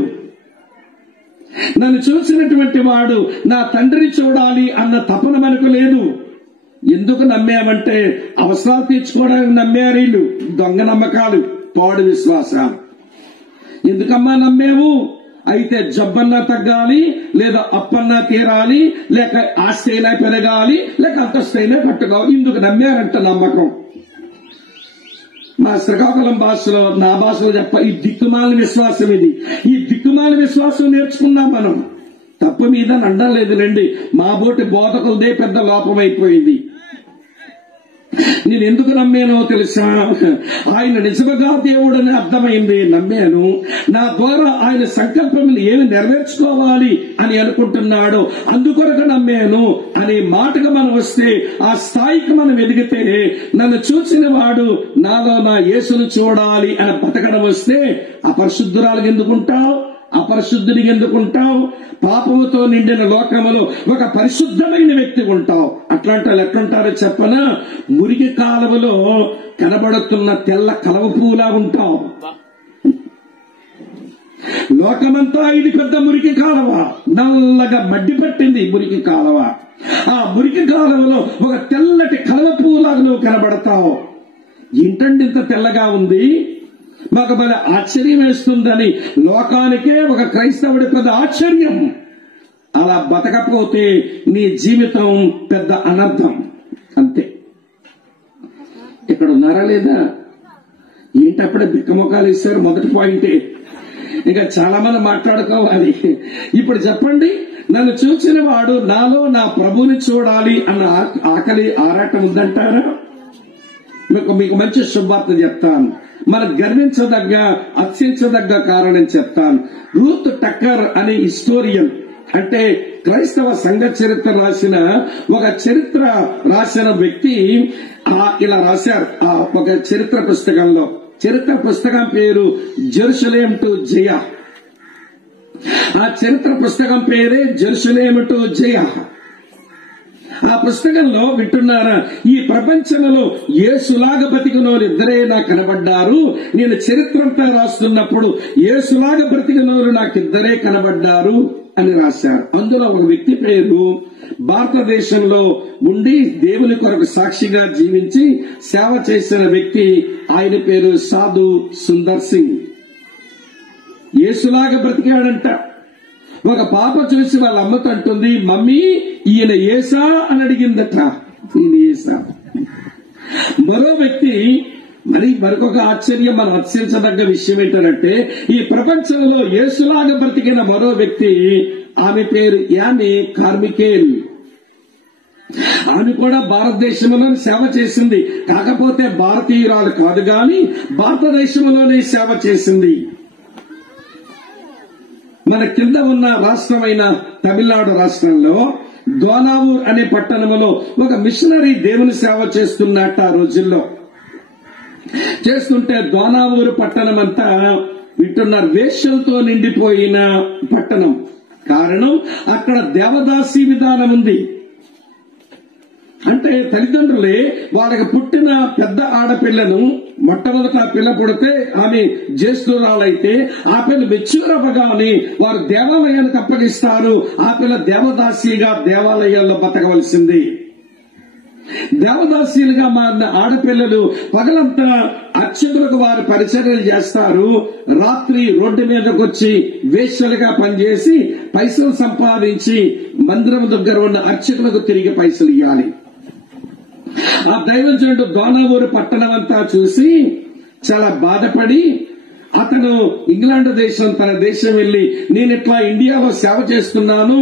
నన్ను చూసినటువంటి వాడు నా తండ్రిని చూడాలి అన్న తపన మనకు లేదు. ఎందుకు నమ్మామంటే అవసరాలు తీర్చుకోవడానికి నమ్మారు వీళ్ళు. దొంగ నమ్మకాలు, తోడు విశ్వాసాలు. ఎందుకమ్మా నమ్మేవు? అయితే జబ్బన్నా తగ్గాలి, లేదా అప్పన్నా తీరాలి, లేక ఆస్తి అయినా పెరగాలి, లేక అంతస్తైనా కట్టుకోవాలి. ఇందుకు నమ్మారంట నమ్మకం. మా శ్రీకాకుళం భాషలో, నా భాషలో ఈ దిక్కుమాల విశ్వాసం ఇది. ఈ దిక్కుమాల విశ్వాసం నేర్చుకున్నాం మనం. తప్పు మీద అండం లేదులేండి, మా బోటి బోధకులదే పెద్ద లోపమైపోయింది. నేను ఎందుకు నమ్మానో తెలుసా? ఆయన నిజముగా దేవుడని అర్థమైంది, నమ్మాను. నా ద్వారా ఆయన సంకల్పం ఏమి నెరవేర్చుకోవాలి అని అనుకుంటున్నాడో అందుకొరకు నమ్మాను అనే మాటగా మనం వస్తే, ఆ స్థాయికి మనం ఎదిగితే, నన్ను చూసిన వాడు నాలో నా యేసును చూడాలి అని బతకడం వస్తే, ఆ పరిశుద్ధురాలకు ఎందుకుంటావు? అపరిశుద్ధుడిగా ఎందుకుంటావు? పాపముతో నిండిన లోకములో ఒక పరిశుద్ధమైన వ్యక్తి ఉంటావు. అట్లాంటి వాళ్ళు ఎట్లుంటారో చెప్పనా? మురికి కాలువలో కనబడుతున్న తెల్ల కలవ పువ్వులా ఉంటావు. లోకమంతా ఇది పెద్ద మురికి కాలువ, నల్లగా మడ్డి పట్టింది మురికి కాలువ. ఆ మురికి కాలువలో ఒక తెల్లటి కలవ పువ్వులాగా నువ్వు కనబడతావు. ఏంటండి ఇంత తెల్లగా ఉంది, మాకు భలే ఆశ్చర్యం వేస్తుందని లోకానికే ఒక క్రైస్తవుడి పెద్ద ఆశ్చర్యం. అలా బతకపోతే నీ జీవితం పెద్ద అనర్థం. అంతే. ఇక్కడ ఉన్నారా లేదా? ఏంటప్పుడే బిక్కమొఖాలు ఇస్తారు. మొదటి పాయింటే. ఇంకా చాలా మంది మాట్లాడుకోవాలి. ఇప్పుడు చెప్పండి, నన్ను చూసిన వాడు నాలో నా ప్రభుని చూడాలి అన్న ఆకలి ఆరాటం ఉందంటారా? మీకు మంచి శుభార్త చెప్తాను. మనకు గర్వించదగ్గ అత్యించదగ్గ కారణం చెప్తాను. రూత్ టక్కర్ అనే హిస్టోరియన్, అంటే క్రైస్తవ సంఘ చరిత్ర రాసిన ఒక చరిత్ర రాసిన వ్యక్తి ఇలా రాశారు ఒక చరిత్ర పుస్తకంలో. చరిత్ర పుస్తకం పేరు జెరూసలేం టు జయ. ఆ చరిత్ర పుస్తకం పేరే జెరూసలేం టు జయ. ఆ పుస్తకంలో వింటున్నారా, ఈ ప్రపంచంలో యేసులాగా బతికినోరు ఇద్దరే నాకు కనబడ్డారు. నేను చరిత్రంతా రాస్తున్నప్పుడు యేసులాగా బ్రతికినోరు నాకు ఇద్దరే కనబడ్డారు అని రాశారు. అందులో ఒక వ్యక్తి పేరు, భారతదేశంలో ఉండి దేవుని కొరకు సాక్షిగా జీవించి సేవ చేసిన వ్యక్తి, ఆయన పేరు సాధు సుందర్ సింగ్. యేసులాగా బ్రతికాడంట. ఒక పాప చూసి వాళ్ళ అమ్మతో అంటుంది, మమ్మీ ఈయన యేసా అని అడిగిందట. ఈయన యేసా. మరో వ్యక్తి, మరొక ఆశ్చర్యం, మనం హర్షించదగ్గ విషయం ఏంటంటే, ఈ ప్రపంచంలో యేసులాగా బ్రతికిన మరో వ్యక్తి, ఆమె పేరు యానీ కార్మికేల్. ఆమె కూడా భారతదేశంలో సేవ చేసింది. కాకపోతే భారతీయురాలు కాదు గాని భారతదేశంలోనే సేవ చేసింది. మన కింద ఉన్న రాష్ట్రమైన తమిళనాడు రాష్ట్రంలో దోనావూర్ అనే పట్టణంలో ఒక మిషనరీ దేవుని సేవ చేస్తున్నట్ట. ఆ రోజుల్లో చేస్తుంటే దోనావూరు పట్టణం అంతా వింటున్నారు, వేశ్యలతో నిండిపోయిన పట్టణం. కారణం, అక్కడ దేవదాసి విధానం ఉంది. అంటే తల్లిదండ్రులే వాళ్ళకి పుట్టిన పెద్ద ఆడపిల్లను, మొట్టమొదట ఆ పిల్ల పుడితే ఆమె జ్యేష్ఠురాలైతే ఆ పిల్ల మెచ్యూర్ అవ్వగానే వారు దేవాలయానికి అప్పగిస్తారు. ఆ పిల్ల దేవదాసిగా దేవాలయాల్లో బతకవలసింది. దేవదాసీలుగా మారిన ఆడపిల్లలు పగలంతా అర్చకులకు వారు పరిచర్యలు చేస్తారు. రాత్రి రోడ్డు మీదకి వచ్చి వేశ్యలుగా పనిచేసి పైసలు సంపాదించి మందిరం దగ్గర ఉన్న అర్చకులకు తిరిగి పైసలు ఇవ్వాలి. ఆ దైవజనుడు దోనావూరు పట్టణం అంతా చూసి చాలా బాధపడి, అతను ఇంగ్లాండ్ దేశం, తన దేశం వెళ్లి, నేను ఇట్లా ఇండియాలో సేవ చేస్తున్నాను,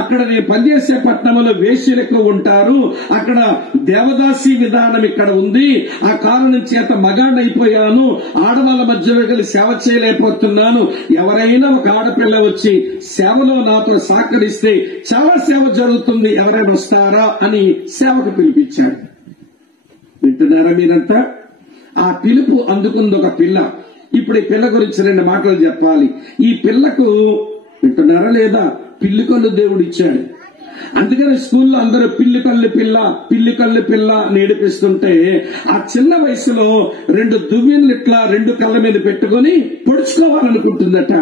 అక్కడ నేను పనిచేసే పట్టణంలో వేశ్యలు ఎక్కువ ఉంటారు, అక్కడ దేవదాసి విధానం ఇక్కడ ఉంది, ఆ కారణం చేత మగాడైపోయాను, ఆడవాళ్ళ మధ్యలో కలిసి సేవ చేయలేకపోతున్నాను, ఎవరైనా ఒక ఆడపిల్ల వచ్చి సేవలో నాతో సహకరిస్తే చాలా సేవ జరుగుతుంది, ఎవరైనా వస్తారా అని సేవకు పిలిపించాడు. వింటున్నారా మీరంతా? ఆ పిలుపు అందుకుంది ఒక పిల్ల. ఇప్పుడు ఈ పిల్ల గురించి 2 మాటలు చెప్పాలి. ఈ పిల్లకు, వింటున్నారా లేదా, పిల్లి కళ్ళు దేవుడు ఇచ్చాడు. అందుకని స్కూల్లో అందరూ పిల్లి కళ్ళు పిల్ల, పిల్లి కళ్ళు పిల్ల నేర్పిస్తుంటే ఆ చిన్న వయసులో 2 దువ్వెనలు ఇట్లా 2 కళ్ళ మీద పెట్టుకుని పొడుచుకోవాలనుకుంటుందట.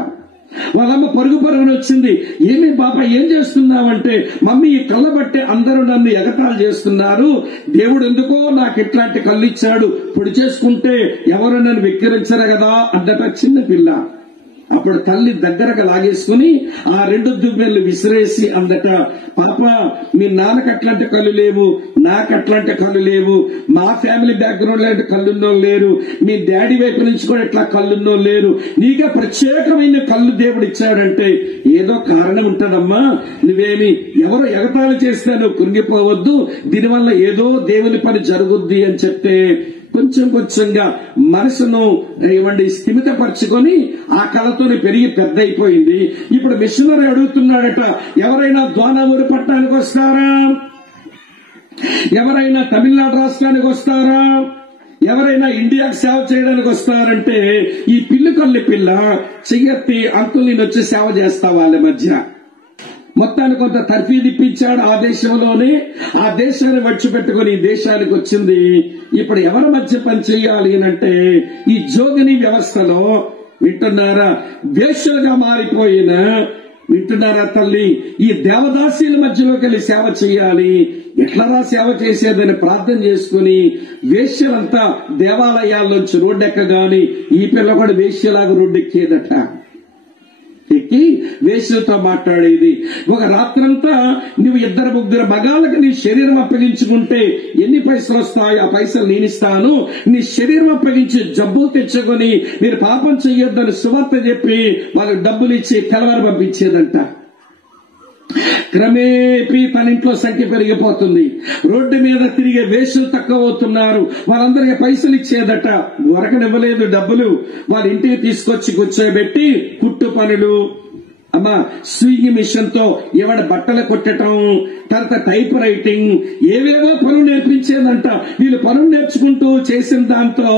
వాళ్ళమ్మ పరుగున వచ్చింది. ఏమి బాబా ఏం చేస్తున్నావంటే, మమ్మీ ఈ కళ్ళ బట్టే అందరూ నన్ను ఎగతాళి చేస్తున్నారు, దేవుడు ఎందుకో నాకు ఇట్లాంటి కళ్ళు ఇచ్చాడు, పొడి చేసుకుంటే ఎవరు నన్ను వెక్కిరించరు కదా అందట చిన్న పిల్ల. అప్పుడు తల్లి దగ్గరగా లాగేసుకుని ఆ 2 దువ్వెనలు విసిరేసి అందట, పాప మీ నాన్నకు అట్లాంటి కళ్ళు లేవు, నాకు అట్లాంటి కళ్ళు లేవు, మా ఫ్యామిలీ బ్యాక్గ్రౌండ్ లాంటి కళ్ళున్నో లేరు, మీ డాడీ వైపు నుంచి కూడా ఇట్లా కళ్ళున్నో లేరు, నీకే ప్రత్యేకమైన కళ్ళు దేవుడు ఇచ్చాడంటే ఏదో కారణం ఉంటుందమ్మా, నువ్వేమి ఎవరో ఎగతాళి చేస్తే నువ్వు కృంగిపోవద్దు, దీనివల్ల ఏదో దేవుని పని జరుగుద్ది అని చెప్తే కొంచెం కొంచెంగా మనసును స్థిమితపరచుకొని ఆ కళతోనే పెరిగి పెద్ద అయిపోయింది. ఇప్పుడు మిషనరీ అడుగుతున్నాడట, ఎవరైనా దోనావూరు పట్టణానికి వస్తారా, ఎవరైనా తమిళనాడు రాష్ట్రానికి వస్తారా, ఎవరైనా ఇండియాకు సేవ చేయడానికి వస్తారంటే ఈ పిల్లి పిల్ల చెయ్యెత్తి అంకుల్ నేను వచ్చి సేవ చేస్తా వాళ్ళ మధ్య. మొత్తాన్ని కొంత తర్ఫీదు ఇప్పించాడు ఆ దేశంలోనే. ఆ దేశాన్ని విడిచిపెట్టుకుని ఈ దేశానికి వచ్చింది. ఇప్పుడు ఎవరి మధ్య పని చేయాలి అంటే ఈ జోగిని వ్యవస్థలో వింటున్నారా, వేశ్యలుగా మారిపోయిన వింటున్నారా తల్లి, ఈ దేవదాసీల మధ్యలోకి వెళ్ళి సేవ చేయాలి. ఎట్లరా సేవ చేసేదని ప్రార్థన చేసుకుని వేశ్యలంతా దేవాలయాల్లోంచి రోడ్డెక్కగాని ఈ పిల్ల కూడా వేశ్యలాగా రోడ్డెక్కేదట. ఎక్కి వేశ్యలతో మాట్లాడేది. ఒక రాత్రంతా నువ్వు 2-3 మగాళ్ళకి నీ శరీరం అప్పగించుకుంటే ఎన్ని పైసలు వస్తాయో ఆ పైసలు నేనిస్తాను, నీ శరీరం అప్పగించి జబ్బులు తెచ్చుకొని మీరు పాపం చెయ్యొద్దని సువార్త చెప్పి వాళ్ళకి డబ్బులు ఇచ్చి తెల్లవారు పంపించేదంట. క్రమేపీ తన ఇంట్లో సంఖ్య పెరిగిపోతుంది. రోడ్డు మీద తిరిగే వేశ్యలు తక్కువ అవుతున్నారు. వాళ్ళందరికీ పైసలు ఇచ్చేదట. దొరకనివ్వలేదు డబ్బులు. వారి ఇంటికి తీసుకొచ్చి కూర్చోబెట్టి కుట్టు పనులు, స్వింగ్ మిషన్ తో ఎవడ బట్టలు కొట్టడం, తర్వాత టైప్ రైటింగ్, ఏవేవో పనులు నేర్పించేదంట. వీళ్ళు పనులు నేర్చుకుంటూ చేసిన దాంతో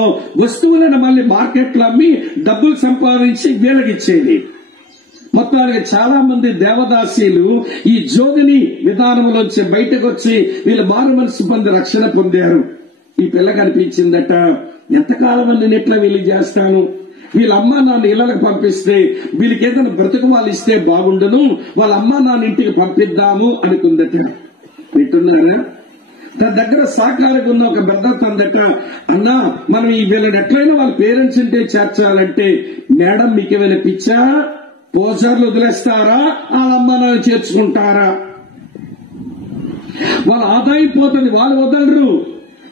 వస్తువులను మళ్ళీ మార్కెట్లో అమ్మి డబ్బులు సంపాదించి వీళ్ళకిచ్చేది. మొత్తానికి చాలా మంది దేవదాసీలు ఈ జోగిని విధానంలోంచి బయటకు వచ్చి వీళ్ళు మారు మనసు పొంది రక్షణ పొందారు. ఈ పిల్ల కనిపించిందట, ఎంతకాలం నేను ఎట్లా వీళ్ళు చేస్తాను, వీళ్ళ అమ్మా నాన్న ఇళ్లకు పంపిస్తే వీళ్ళకి ఏదైనా బ్రతుకు వాళ్ళు ఇస్తే బాగుండును, వాళ్ళ అమ్మా నాన్న ఇంటికి పంపిద్దాము అనుకుందట. వింటున్నారా? తన దగ్గర సాకారంగా ఉన్న ఒక బ్రదర్ తనదట, అన్నా మనం ఈ వీళ్ళని ఎట్లయినా వాళ్ళ పేరెంట్స్ ఇంటే చేర్చాలంటే, మేడం మీకేమైనా పిచ్చా, పోజర్లు వదిలేస్తారా, వాళ్ళ అమ్మా నాన్న చేర్చుకుంటారా? వాళ్ళ ఆదాయం పోతుంది, వాళ్ళు వదలరు.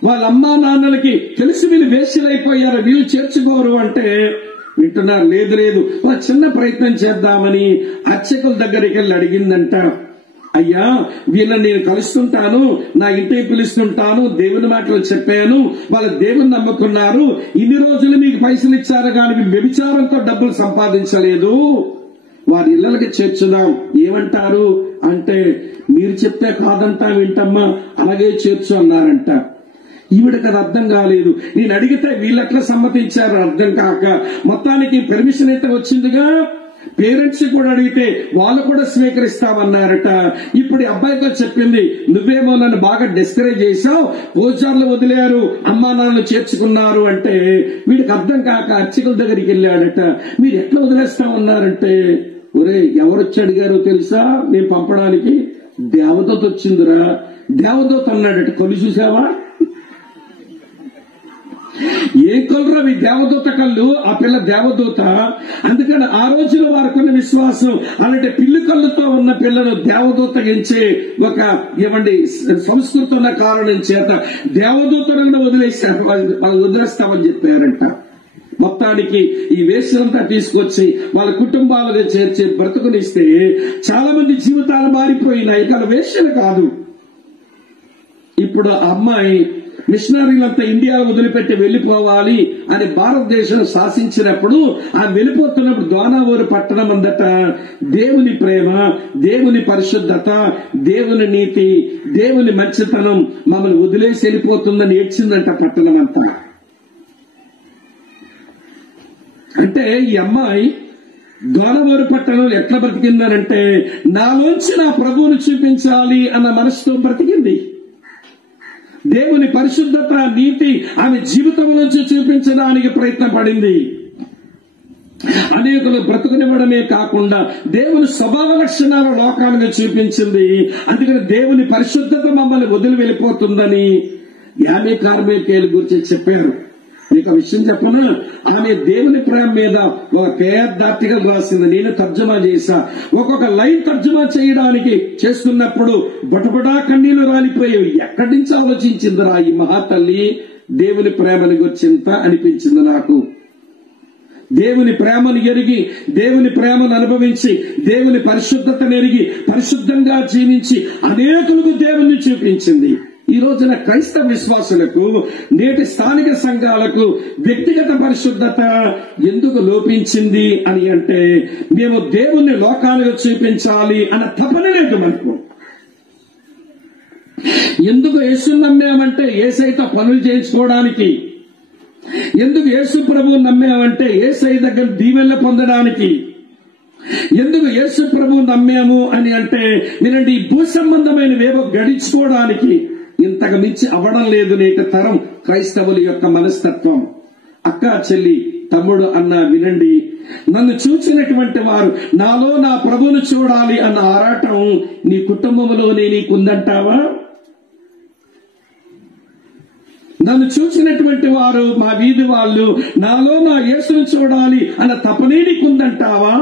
వాళ్ళ అమ్మా నాన్నలకి తెలిసి వీళ్ళు వేశ్యలైపోయారు, వీళ్ళు చేర్చుకోరు అంటే వింటున్నారు. లేదు లేదు, ఒక చిన్న ప్రయత్నం చేద్దామని అర్చకుల దగ్గరికి వెళ్ళి అడిగిందంట. అయ్యా వీళ్ళని నేను కలుస్తుంటాను, నా ఇంటికి పిలుస్తుంటాను, దేవుని మాటలు చెప్పాను, వాళ్ళ దేవుని నమ్ముకున్నారు, ఇన్ని రోజులు మీకు పైసలు ఇచ్చారు కానీ వ్యభిచారంతో డబ్బులు సంపాదించలేదు, వారి ఇళ్లకి చేర్చుదాం ఏమంటారు అంటే, మీరు చెప్తే కాదంటా వింటమ్మా, అలాగే చేర్చు అన్నారంట. ఈవిడకి అది అర్థం కాలేదు. నేను అడిగితే వీళ్ళెట్లా సమ్మతించారు అర్థం కాక మొత్తానికి పర్మిషన్ అయితే వచ్చిందిగా, పేరెంట్స్ కూడా అడిగితే వాళ్ళు కూడా స్వీకరిస్తామన్నారట. ఇప్పుడు అబ్బాయితో చెప్పింది, నువ్వేమో నన్ను బాగా డిస్కరేజ్ చేశావు, పూజార్లు వదిలేరు, అమ్మా నాన్నలు చేర్చుకున్నారు అంటే వీడికి అర్థం కాక అర్చకుల దగ్గరికి వెళ్ళాడట. మీరు ఎట్లా వదిలేస్తామన్నారంటే, ఒరే ఎవరొచ్చి అడిగారో తెలుసా మేము పంపడానికి, దేవదూత వచ్చిందిరా. దేవదూత అన్నాడట. కళ్ళు చూసావా, ఏ కళ్ళు అవి దేవదూత కళ్ళు, ఆ పిల్ల దేవదూత. అందుకని ఆ రోజులో వారికున్న విశ్వాసం అలాంటి పిల్లి కళ్ళుతో ఉన్న పిల్లను దేవదూత ఎంచే ఒక ఏమండి సంస్కృతి ఉన్న కారణం చేత దేవదూతలను వదిలేశారు, వాళ్ళు వదిలేస్తామని చెప్పారంట. మొత్తానికి ఈ వేశ్యలంతా తీసుకొచ్చి వాళ్ళ కుటుంబాలుగా చేర్చి బ్రతుకునిస్తే చాలా మంది జీవితాలు మారిపోయినాయి. ఇక వేశ్యలు కాదు. ఇప్పుడు ఆ అమ్మాయి మిషనరీలంతా ఇండియా వదిలిపెట్టి వెళ్లిపోవాలి అని భారతదేశం శాసించినప్పుడు, ఆ వెళ్లిపోతున్నప్పుడు దోనావూరు పట్టణం అందట దేవుని ప్రేమ, దేవుని పరిశుద్ధత, దేవుని నీతి, దేవుని మంచితనం మమ్మల్ని వదిలేసి వెళ్ళిపోతుందని ఏడ్చిందంట పట్టణం అంతా. అంటే ఈ అమ్మాయి దోనవూరు పట్టణంలో ఎట్లా బ్రతికిందనంటే, నాలోంచి నా ప్రభువుని చూపించాలి అన్న మనసుతో బ్రతికింది. దేవుని పరిశుద్ధత, నీతి ఆమె జీవితంలోంచి చూపించడానికి ప్రయత్నపడింది. అనేకులు బ్రతుకునివ్వడమే కాకుండా దేవుని స్వభావ లక్షణాల లోకానికి చూపించింది. అందుకని దేవుని పరిశుద్ధత మమ్మల్ని వదిలి వెళ్ళిపోతుందని ఆమె కార్మికేయుల గురించి చెప్పారు. మీకు విషయం చెప్పనా, ఆమె దేవుని ప్రేమ మీద ఒక పెద్ద ఆర్టికల్ రాసింది, నేను తర్జుమా చేశా. ఒక్కొక్క లైన్ తర్జుమా చేయడానికి చేస్తున్నప్పుడు బటబడా కన్నీళ్లు రాలిపోయేవి. ఎక్కడి నుంచి ఆలోచించిందిరా ఈ మహాతల్లి దేవుని ప్రేమని గురించింత అనిపించింది నాకు. దేవుని ప్రేమను ఎరిగి, దేవుని ప్రేమను అనుభవించి, దేవుని పరిశుద్ధతను ఎరిగి, పరిశుద్ధంగా జీవించి అనేకులకు దేవుని చూపించింది. ఈ రోజున క్రైస్తవ విశ్వాసులకు, నేటి స్థానిక సంఘాలకు వ్యక్తిగత పరిశుద్ధత ఎందుకు లోపించింది అని అంటే, మేము దేవుణ్ణి లోకానికి చూపించాలి అన్న తపన లేదు మనకు. ఎందుకు యేసుని నమ్మామంటే యేసయ్యతో పనులు చేయించుకోవడానికి, ఎందుకు యేసు ప్రభువు నమ్మామంటే యేసయ్య దగ్గర దీవెనలు పొందడానికి. ఎందుకు యేసు ప్రభువు నమ్మాము అని అంటే వినండి, ఈ భూ సంబంధమైనవేవో గడించుకోవడానికి. ఇంతకు మించి అవ్వడం లేదు నేటి తరం క్రైస్తవుల యొక్క మనస్తత్వం. అక్క, చెల్లి, తమ్ముడు అన్న వినండి, నన్ను చూసినటువంటి వారు నాలో నా ప్రభువును చూడాలి అన్న ఆరాటం నీ కుటుంబంలోనే నీకుందంటావా? నన్ను చూసినటువంటి వారు, మా వీధి వాళ్ళు నాలో నా యేసును చూడాలి అన్న తపనే నీకుందంటావా?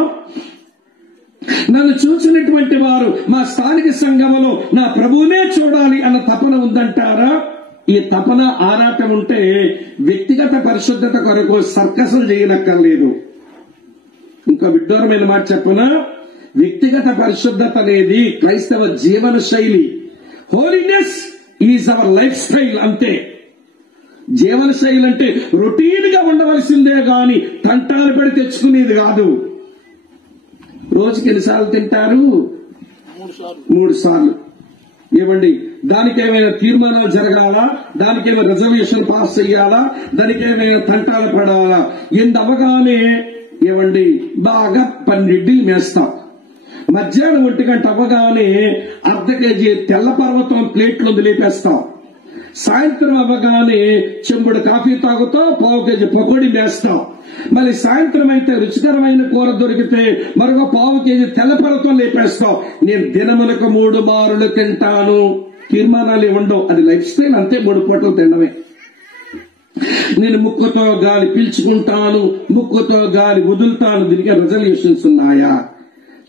నన్ను చూసినటువంటి వారు మా స్థానిక సంఘములో నా ప్రభువునే చూడాలి అన్న తపన ఉందంటారా? ఈ తపన ఆరాటం ఉంటే వ్యక్తిగత పరిశుద్ధత కొరకు సర్కసులు చేయనక్కర్లేదు. ఇంకా విడ్డూరమైన మాట చెప్పనా, వ్యక్తిగత పరిశుద్ధత అనేది క్రైస్తవ జీవన శైలి. Holiness is our life style. అంతే. జీవన శైలి అంటే రొటీన్ గా ఉండవలసిందే గాని తంటాలు పడి తెచ్చుకునేది కాదు. రోజుకి ఎన్నిసార్లు తింటారు? 3 సార్లు. ఏమండి, దానికి ఏమైనా తీర్మానాలు జరగాలా? దానికి ఏమైనా రిజర్వేషన్ పాస్ చేయాలా? దానికి ఏమైనా తంటాలు పడాలా? అవగానే ఏమండి బాగా 12 ఇడ్లీలు మేస్తాం. మధ్యాహ్నం 1 గంట అవ్వగానే అర్ధ కేజీ తెల్ల పర్వతం ప్లేట్లు లేపేస్తాం. సాయంత్రం అవ్వగానే చెంబుడు కాఫీ తాగుతాం, 1/2 కేజీ పకోడీ వేస్తాం. మళ్ళీ సాయంత్రం అయితే రుచికరమైన కూర దొరికితే మరొక 1/2 కేజీ తెల్ల పర్వతం లేపేస్తాం. నేను దినములకు 3 మారులు తింటాను. తీర్మానాలు ఉండవు, అది లైఫ్ స్టైల్. అంతే, 3 పూటలు తినడమే. నేను ముక్కుతో గాలి పీల్చుకుంటాను, ముక్కుతో గాలి వదులుతాను. దీనికి రిజల్యూషన్స్ ఉన్నాయా?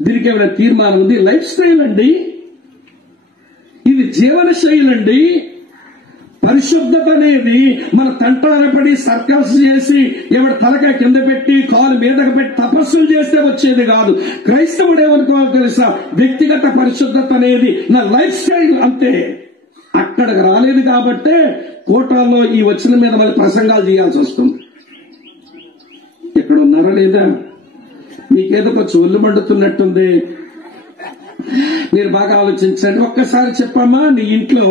దీనికి ఏమైనా తీర్మానం ఉంది? లైఫ్ స్టైల్ అండి, ఇది జీవన శైలి అండి. పరిశుద్ధత అనేది మన తంటాలపడి సర్కస్ చేసి ఎవరి తలకాయ కింద పెట్టి కాలు మీదకు పెట్టి తపస్సులు చేస్తే వచ్చేది కాదు. క్రైస్తవుడు ఏమనుకోవాలి తెలుసా? వ్యక్తిగత పరిశుద్ధత అనేది నా లైఫ్ స్టైల్. అంతే. అక్కడికి రాలేదు కాబట్టే కోటాల్లో ఈ వచ్చిన మీద మళ్ళీ ప్రసంగాలు చేయాల్సి వస్తుంది. ఎక్కడ ఉన్నారా లేదా? మీకేదో కొంచెం ఒళ్ళు మండుతున్నట్టుంది. మీరు బాగా ఆలోచించండి. ఒక్కసారి చెప్పమ్మా, నీ ఇంట్లో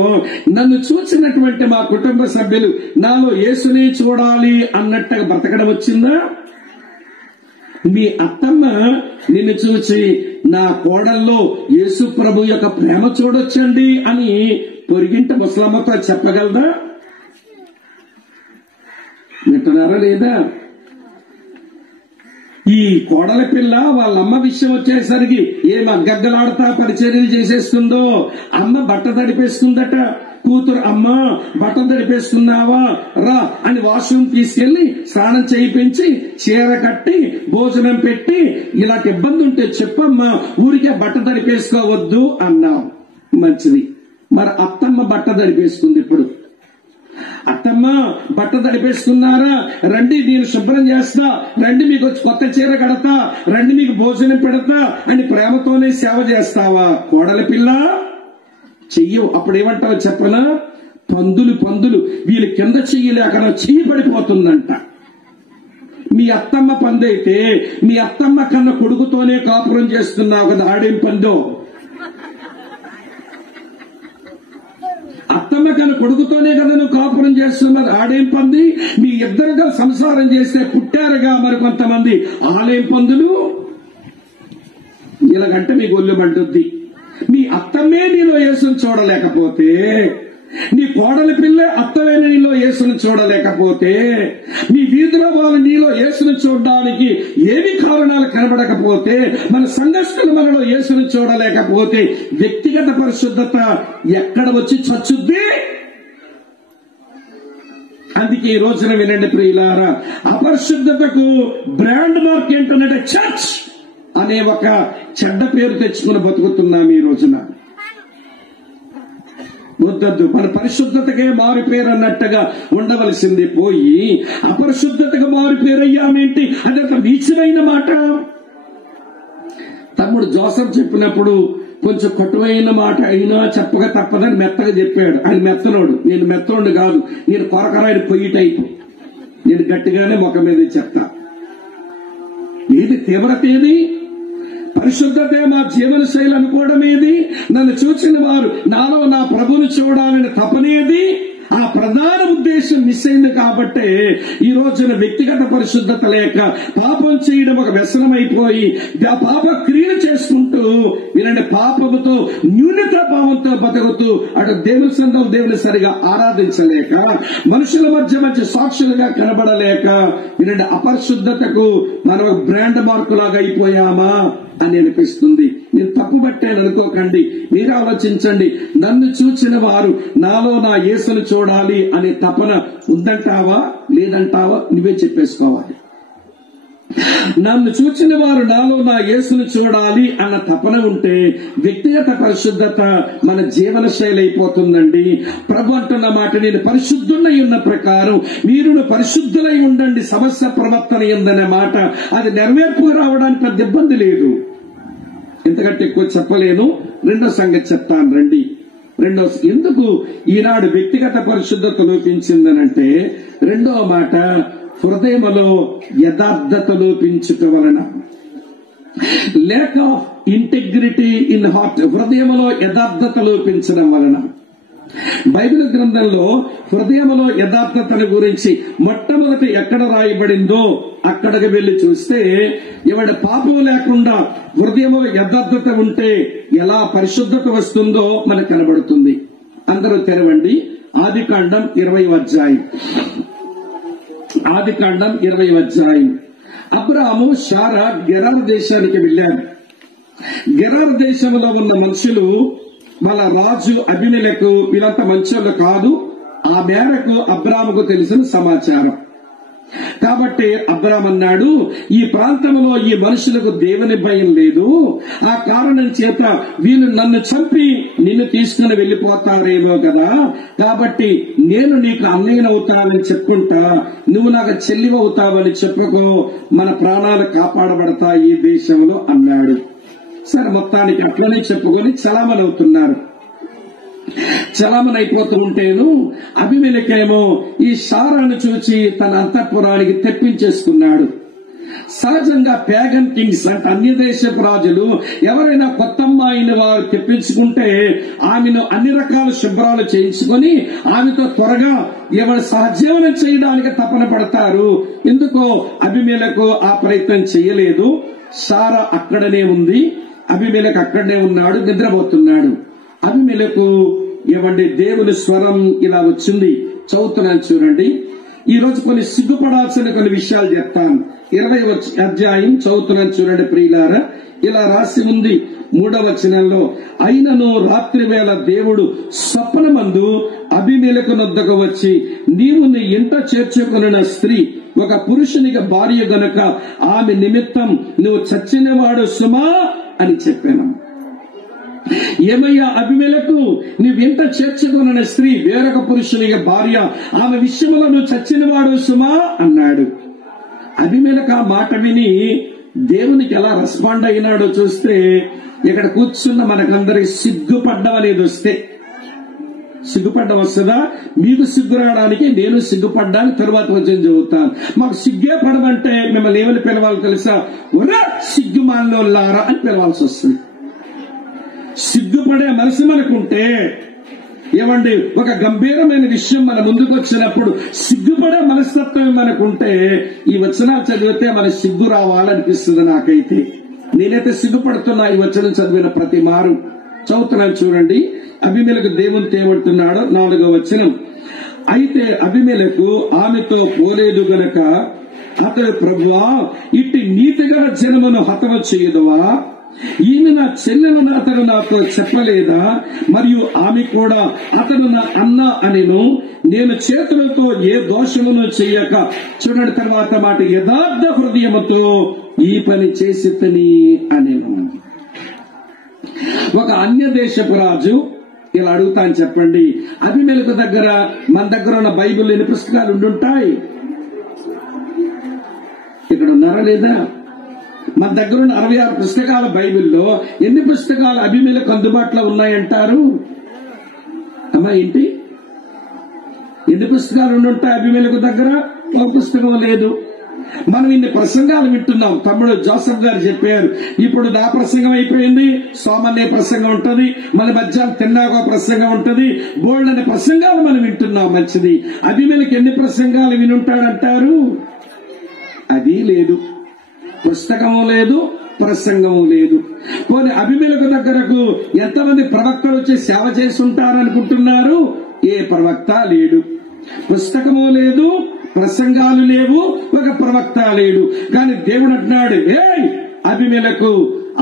నన్ను చూసినటువంటి మా కుటుంబ సభ్యులు నాలో యేసుని చూడాలి అన్నట్టుగా బ్రతకడం వచ్చిందా? మీ అత్తమ్మ నిన్ను చూసి నా కోడల్లో యేసు ప్రభు యొక్క ప్రేమ చూడొచ్చండి అని పొరిగింట ముసలమ్మతో చెప్పగలదా? వింటున్నారా లేదా? ఈ కోడల పిల్ల వాళ్ళమ్మ విషయం వచ్చేసరికి ఏం అగ్గగ్గలాడుతా పరిచర్యలు చేసేస్తుందో. అమ్మ బట్ట తడిపేస్తుందట. కూతురు, అమ్మ బట్ట తడిపేసుకున్నావా రా అని వాష్రూమ్ తీసుకెళ్లి స్నానం చేయించి చీర కట్టి భోజనం పెట్టి ఇలాంటి ఇబ్బంది ఉంటే చెప్పమ్మా, ఊరికే బట్ట తడిపేసుకోవద్దు అన్నావు. మంచిది. మరి అత్తమ్మ బట్ట తడిపేసుకుంది. ఇప్పుడు అత్తమ్మ బట్ట తడిపేసుకున్నారా? రండి, నేను శుభ్రం చేస్తా, రండి మీకు కొత్త చీర కడతా, రండి మీకు భోజనం పెడతా అని ప్రేమతోనే సేవ చేస్తావా? కోడల పిల్ల చెయ్యవు. అప్పుడు ఏమంటావు చెప్పనా? పందులు వీళ్ళ కింద చెయ్యలేక చెయ్యి పడిపోతుందంట. మీ అత్తమ్మ పందైతే మీ అత్తమ్మ కన్నా కొడుకుతోనే కాపురం చేస్తున్నావు కదా, ఆడేం పందో? అత్తమ్మ కన్నా కొడుకుతోనే కదా నువ్వు కాపురం చేస్తున్నారు, ఆడేం పంది? మీ ఇద్దరుగా సంసారం చేస్తే పుట్టారుగా మరి కొంతమంది, ఆలేం పందులు? ఇలాగంటే మీకు ఒళ్ళు మండుద్ది. మీ అత్తమ్మే నీలో యేసును చూడలేకపోతే, నీ కోడలి పిల్ల అత్తమైన నీలో యేసును చూడలేకపోతే, మీ వీధిలో వాళ్ళు నీలో యేసును చూడడానికి ఏమి కారణాలు కనబడకపోతే, మన సంఘస్థులు మనలో యేసును చూడలేకపోతే వ్యక్తిగత పరిశుద్ధత ఎక్కడ వచ్చి చచ్చుద్ది? అందుకే ఈ రోజున వినండి ప్రియులారా, అపరిశుద్ధతకు బ్రాండ్ మార్క్ ఏంటంటే చర్చ్ అనే ఒక చెడ్డ పేరు తెచ్చుకుని బతుకుతున్నాం ఈ రోజున. వద్దద్దు, మన పరిశుద్ధతకే మారు పేరు అన్నట్టుగా ఉండవలసింది పోయి అపరిశుద్ధతకు మారు పేరు అయ్యామేంటి? అదంత నీచమైన మాట. తమ్ముడు జోసఫ్ చెప్పినప్పుడు కొంచెం కటువైన మాట అయినా చెప్పక తప్పదని మెత్తగా చెప్పాడు. ఆయన మెత్తనోడు, నేను మెత్తనోడు కాదు, నేను కొరకరాయుడు పొయ్యి టైపు. నేను గట్టిగానే ముఖం మీద చెప్తా. ఏది తీవ్రత? ఏది పరిశుద్ధతే మా జీవన శైలి అనుకోవడం ఏది? నన్ను చూసిన వారు నాలో నా ప్రభువును చూడాలని తపనేది? ఆ ఆ ప్రధాన ఉద్దేశం మిస్ అయింది కాబట్టి ఈ రోజున వ్యక్తిగత పరిశుద్ధత లేక పాపం చేయడం ఒక వ్యసనం అయిపోయి ఆ పాప క్రియలు చేసుకుంటూ ఇలాంటి పాపముతో న్యూనత భావంతో బతుకుతూ అటు దేవుని సంఘం దేవుని సరిగా ఆరాధించలేక మనుషుల మధ్య సాక్షులుగా కనబడలేక ఇలాంటి అపరిశుద్ధతకు మనం బ్రాండ్ మార్కు లాగా అయిపోయామా అని అనిపిస్తుంది. నేను తప్పు పట్టాను అనుకోకండి, మీరు ఆలోచించండి. నన్ను చూచిన వారు నాలో నా యేసును చూడాలి అనే తపన ఉందంటావా లేదంటావా నువ్వే చెప్పేసుకోవాలి. నన్ను చూచిన వారు నాలో నా యేసును చూడాలి అన్న తపన ఉంటే వ్యక్తిగత పరిశుద్ధత మన జీవన శైలి అయిపోతుందండి. ప్రభు అంటున్న మాట, నేను పరిశుద్ధులై ఉన్న ప్రకారం మీరు పరిశుద్ధులై ఉండండి సమస్య ప్రవర్తన ఎందనే మాట. అది నెరవేర్పు రావడానికి పెద్ద ఇబ్బంది లేదు. ఎంతకంటే ఎక్కువ చెప్పలేను. రెండో సంగతి చెప్తాను రండి. ఎందుకు ఈనాడు వ్యక్తిగత పరిశుద్ధత లోపించిందనంటే రెండవ మాట, హృదయములో యథార్థత లోపించుట వలన. Lake of integrity in heart, హృదయములో యథార్థత లోపించడం వలన. బైబిల్ గ్రంథంలో హృదయములో యథార్థతను గురించి మొట్టమొదటి ఎక్కడ రాయబడిందో అక్కడికి వెళ్లి చూస్తే ఎవడి పాపం లేకుండా హృదయములో యథార్థత ఉంటే ఎలా పరిశుద్ధత వస్తుందో మనకు కనబడుతుంది. అందరూ తెరవండి ఆదికాండం 20వ అధ్యాయం. ఆదికాండం 20వ అధ్యాయం. అబ్రాహాము శారా గెరారు దేశానికి వెళ్లారు. గెరారు దేశంలో ఉన్న మనుషులు వాళ్ళ రాజు అబీమెలెకు వీళ్ళంతా మంచోళ్ళు కాదు. ఆ మేరకు అబ్రాహాముకు తెలిసిన సమాచారం. కాబట్టి అబ్రాహాం అన్నాడు, ఈ ప్రాంతంలో ఈ మనుషులకు దేవుని భయం లేదు, ఆ కారణం చేత వీళ్ళు నన్ను చంపి నిన్ను తీసుకుని వెళ్లిపోతారేమో కదా, కాబట్టి నేను నీకు అన్నయ్యనవుతానని చెప్పుకుంటా, నువ్వు నాకు చెల్లివవుతావని చెప్పుకో, మన ప్రాణాలు కాపాడబడతాయి ఈ దేశంలో అన్నాడు. సరే, మొత్తానికి అట్లనే చెప్పుకొని చలామణి అవుతున్నారు. చలామణి అయిపోతూ ఉంటేను అబీమెలెకేమో ఈ శారాను చూచి తన అంతఃపురానికి తెప్పించేసుకున్నాడు. సహజంగా ప్యాగన్ కింగ్స్ అంటే అన్య దేశపు రాజులు ఎవరైనా కొత్త అమ్మాయిని వారు తెప్పించుకుంటే ఆమెను అన్ని రకాల శుభ్రాలు చేయించుకొని ఆమెతో త్వరగా ఎవరు సహజీవనం చేయడానికి తపన పడతారు. ఎందుకో అబీమెలెకు ఆ ప్రయత్నం చేయలేదు. శారా అక్కడనే ఉంది, అబీమెలెకు అక్కడనే ఉన్నాడు, నిద్రపోతున్నాడు. అబీమెలెకు దేవుని స్వరం ఇలా వచ్చింది. చదువుతున్నాను చూడండి. ఈ రోజు కొన్ని సిగ్గుపడాల్సిన కొన్ని విషయాలు చెప్తాను. 20వ అధ్యాయం చదువుతున్నాను చూడండి ప్రియులారా. ఇలా రాసి ఉంది 3వ వచనంలో, అయినను రాత్రి వేళ దేవుడు స్వప్నమందు అబీమెలెకు నొద్దకు వచ్చి, నీవు నీ ఇంట చేర్చుకున్న స్త్రీ ఒక పురుషునికి భార్య గనుక ఆమె నిమిత్తం నువ్వు చచ్చినవాడు సుమా అని చెప్పాను. ఏమయ్యా అబీమెలెకు, నువ్వెంత చేర్చుకున్న స్త్రీ వేరొక పురుషునికి భార్య, ఆమె విషయంలో నువ్వు చచ్చినవాడు సుమా అన్నాడు. అబీమెలెకు ఆ మాట విని దేవునికి ఎలా రెస్పాండ్ అయినాడో చూస్తే, ఇక్కడ కూర్చున్న మనకందరికి సిగ్గుపడ్డం అనేది వస్తే, సిగ్గుపడ్డం వస్తుందా? మీకు సిగ్గు రావడానికి నేను సిగ్గుపడ్డానికి తరువాత వచ్చి చదువుతాను. మాకు సిగ్గే పడమంటే మిమ్మల్ని ఏమని పిలవాలి తెలుసా? ఒరే సిగ్గుమాలినోళ్ళారా అని పిలవాల్సి వస్తుంది. సిగ్గుపడే మనసు మనకుంటే ఏమండి, ఒక గంభీరమైన విషయం మన ముందుకు వచ్చినప్పుడు సిగ్గుపడే మనస్తత్వం మనకుంటే ఈ వచనాలు చదివితే మన సిగ్గు రావాలనిపిస్తుంది. నాకైతే నేనైతే సిగ్గుపడుతున్నా ఈ వచనం చదివిన ప్రతి మారు. చదువుతున్నాను చూడండి. అబీమెలెకు దేవునితో ఏమంటున్నాడో 4వ వచనం. అయితే అబీమెలెకు ఆమెతో పోలేదు గనక అతడు, ప్రభువా, ఇట్టి నీతిగల జనమును హతము చేయదువా? ఈమె నా చెల్లెలను అతడు నాతో చెప్పలేదా? మరియు ఆమె కూడా అతడు నా అన్న అనెను. నేను చేతులతో ఏ దోషమును చెయ్యక, చూడండి తర్వాత మాట, యథార్థ హృదయముతో ఈ పని చేసితని అనెను. ఒక అన్య దేశపు రాజు ఇలా అడుగుతాను చెప్పండి, అబీమెలెకు దగ్గర మన దగ్గర ఉన్న బైబిల్ ఎన్ని పుస్తకాలు ఉండుంటాయి? ఇక్కడ ఉన్నారా లేదా? మన దగ్గర ఉన్న 66 పుస్తకాల బైబిల్లో ఎన్ని పుస్తకాలు అబీమెలెకు అందుబాటులో ఉన్నాయంటారు? అమ్మా ఏంటి, ఎన్ని పుస్తకాలు ఉండుంటాయి అబీమెలెకు దగ్గర? ఒక పుస్తకం లేదు. మనం ఇన్ని ప్రసంగాలు వింటున్నాం. తమ్ముడు జోసఫ్ గారు చెప్పారు, ఇప్పుడు నా ప్రసంగం అయిపోయింది, సోమన్నే ప్రసంగం ఉంటది, మన మధ్యాహ్నం తిన్నాకో ప్రసంగం ఉంటది, బోల్డ్ అనే ప్రసంగాలు మనం వింటున్నాం. మంచిది. అభిమేలకి ఎన్ని ప్రసంగాలు వినుంటాడంటారు? అది లేదు, పుస్తకము లేదు, ప్రసంగము లేదు. పోనీ అభిమేలకు దగ్గరకు ఎంతమంది ప్రవక్తలు వచ్చి సేవ చేసి ఉంటారనుకుంటున్నారు? ఏ ప్రవక్త లేడు, పుస్తకము లేదు, ప్రసంగాలు లేవు, ఒక ప్రవక్త లేడు. కానీ దేవుడు అంటున్నాడు, ఏయ్ అభిమేలకు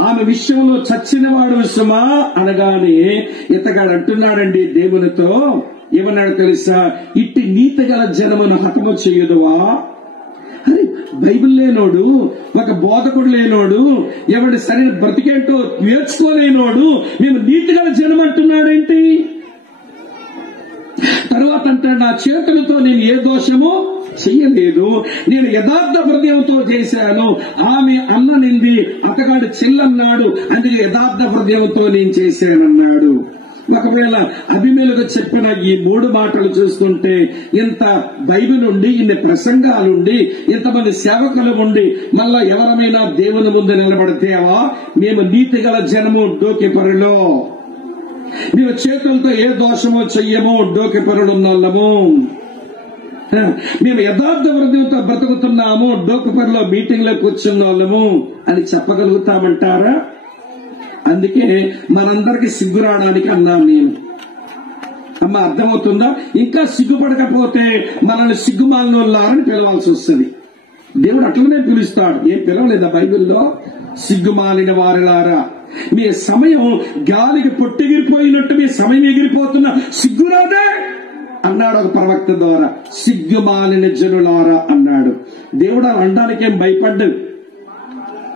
ఆమె విషయంలో చచ్చినవాడు సుమా అనగానే ఇతగాడు అంటున్నాడండి దేవునితో, ఏమన్నాడు తెలుసా? ఇట్టి నీతి గల జనమును హతము చేయదువా? అరే, బైబిల్ లేనోడు, ఒక బోధకుడు లేనోడు, ఎవరి సరైన బ్రతికేంటో నేర్చుకోలేనోడు మేము నీతి గల జనం అంటున్నాడేంటి? తరువాత అంటాడు, నా చేతులతో నేను ఏ దోషము చెయ్యలేదు, నేను యథార్థ హృదయంతో చేశాను. ఆమె అన్ననింది, అతగాడు చెల్లన్నాడు, అందుకే యథార్థ హృదయంతో నేను చేశానన్నాడు. ఒకవేళ అభిమేలకు చెప్పిన ఈ 3 మాటలు చూస్తుంటే, ఇంత బైబిల్ ఉండి, ఇన్ని ప్రసంగాలుండి, ఇంతమంది సేవకులు ఉండి, మళ్ళా ఎవరమైనా దేవుని ముందు నిలబడితేవా మేము నీతి గల జనము డోకిపరులో, మేము చేతులతో ఏ దోషమో చెయ్యము డోకిపరులున్నోళ్ళము, మేము యథార్థ హృదయంతో బ్రతుకుతున్నాము డోకిపరులో మీటింగ్ లో కూర్చున్న వాళ్ళము అని చెప్పగలుగుతామంటారా? అందుకే మనందరికి సిగ్గు రావడానికి అన్నాను నేను. అమ్మ, అర్థమవుతుందా? ఇంకా సిగ్గుపడకపోతే మనల్ని సిగ్గుమాలినోళ్ళని పిలవాల్సి వస్తుంది. దేవుడు అట్లనే పిలుస్తాడు. ఏం పిలవలేదా బైబిల్లో? సిగ్గుమాలిన వారిలారా, మీ సమయం గాలికి పొట్టెగిరిపోయినట్టు మీ సమయం ఎగిరిపోతున్న సిగ్గురాదే అన్నాడు ఒక ప్రవక్త ద్వారా. సిగ్గుమాలిన జనులారా అన్నాడు. దేవుడు అలా అనడానికి ఏం భయపడ్డాడు.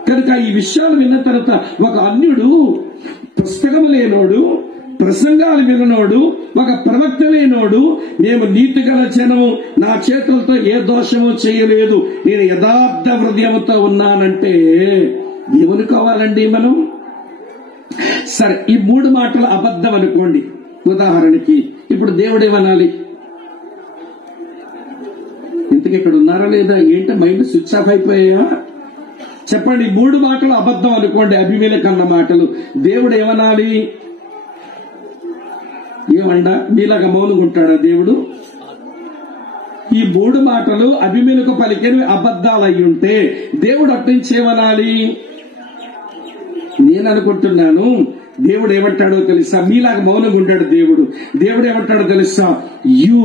కనుక ఈ విషయాలు విన్న తర్వాత ఒక అన్యుడు, పుస్తకం లేనోడు, ప్రసంగాలు విననోడు, ఒక ప్రవక్త లేనోడు, మేము నీతి గల జనము, నా చేతులతో ఏ దోషము చేయలేదు, నేను యథార్థ హృదయంతో ఉన్నానంటే దేవుని కావాలండి మనం. సరే, ఈ 3 మాటలు అబద్ధం అనుకోండి ఉదాహరణకి. ఇప్పుడు దేవుడు ఏమనాలి? ఇంతకు ఇక్కడ ఉన్నారా లేదా? ఏంటి మైండ్ స్విచ్ ఆఫ్ అయిపోయా? చెప్పండి. 3 మాటలు అబద్ధం అనుకోండి, అభిమేలకు అన్న మాటలు. దేవుడు ఏమనాలి? ఏమండా మీలాగా మౌనంగా ఉంటాడా దేవుడు? ఈ 3 మాటలు అభిమేలకు పలికేవి అబద్ధాలు అయి ఉంటే దేవుడు అట్నుంచి ఏమనాలి? నేను అనుకుంటున్నాను దేవుడు ఏమంటాడో తెలుసా? మీలాగా మౌనంగా ఉంటాడు దేవుడు. దేవుడు ఏమంటాడో తెలుసా? యు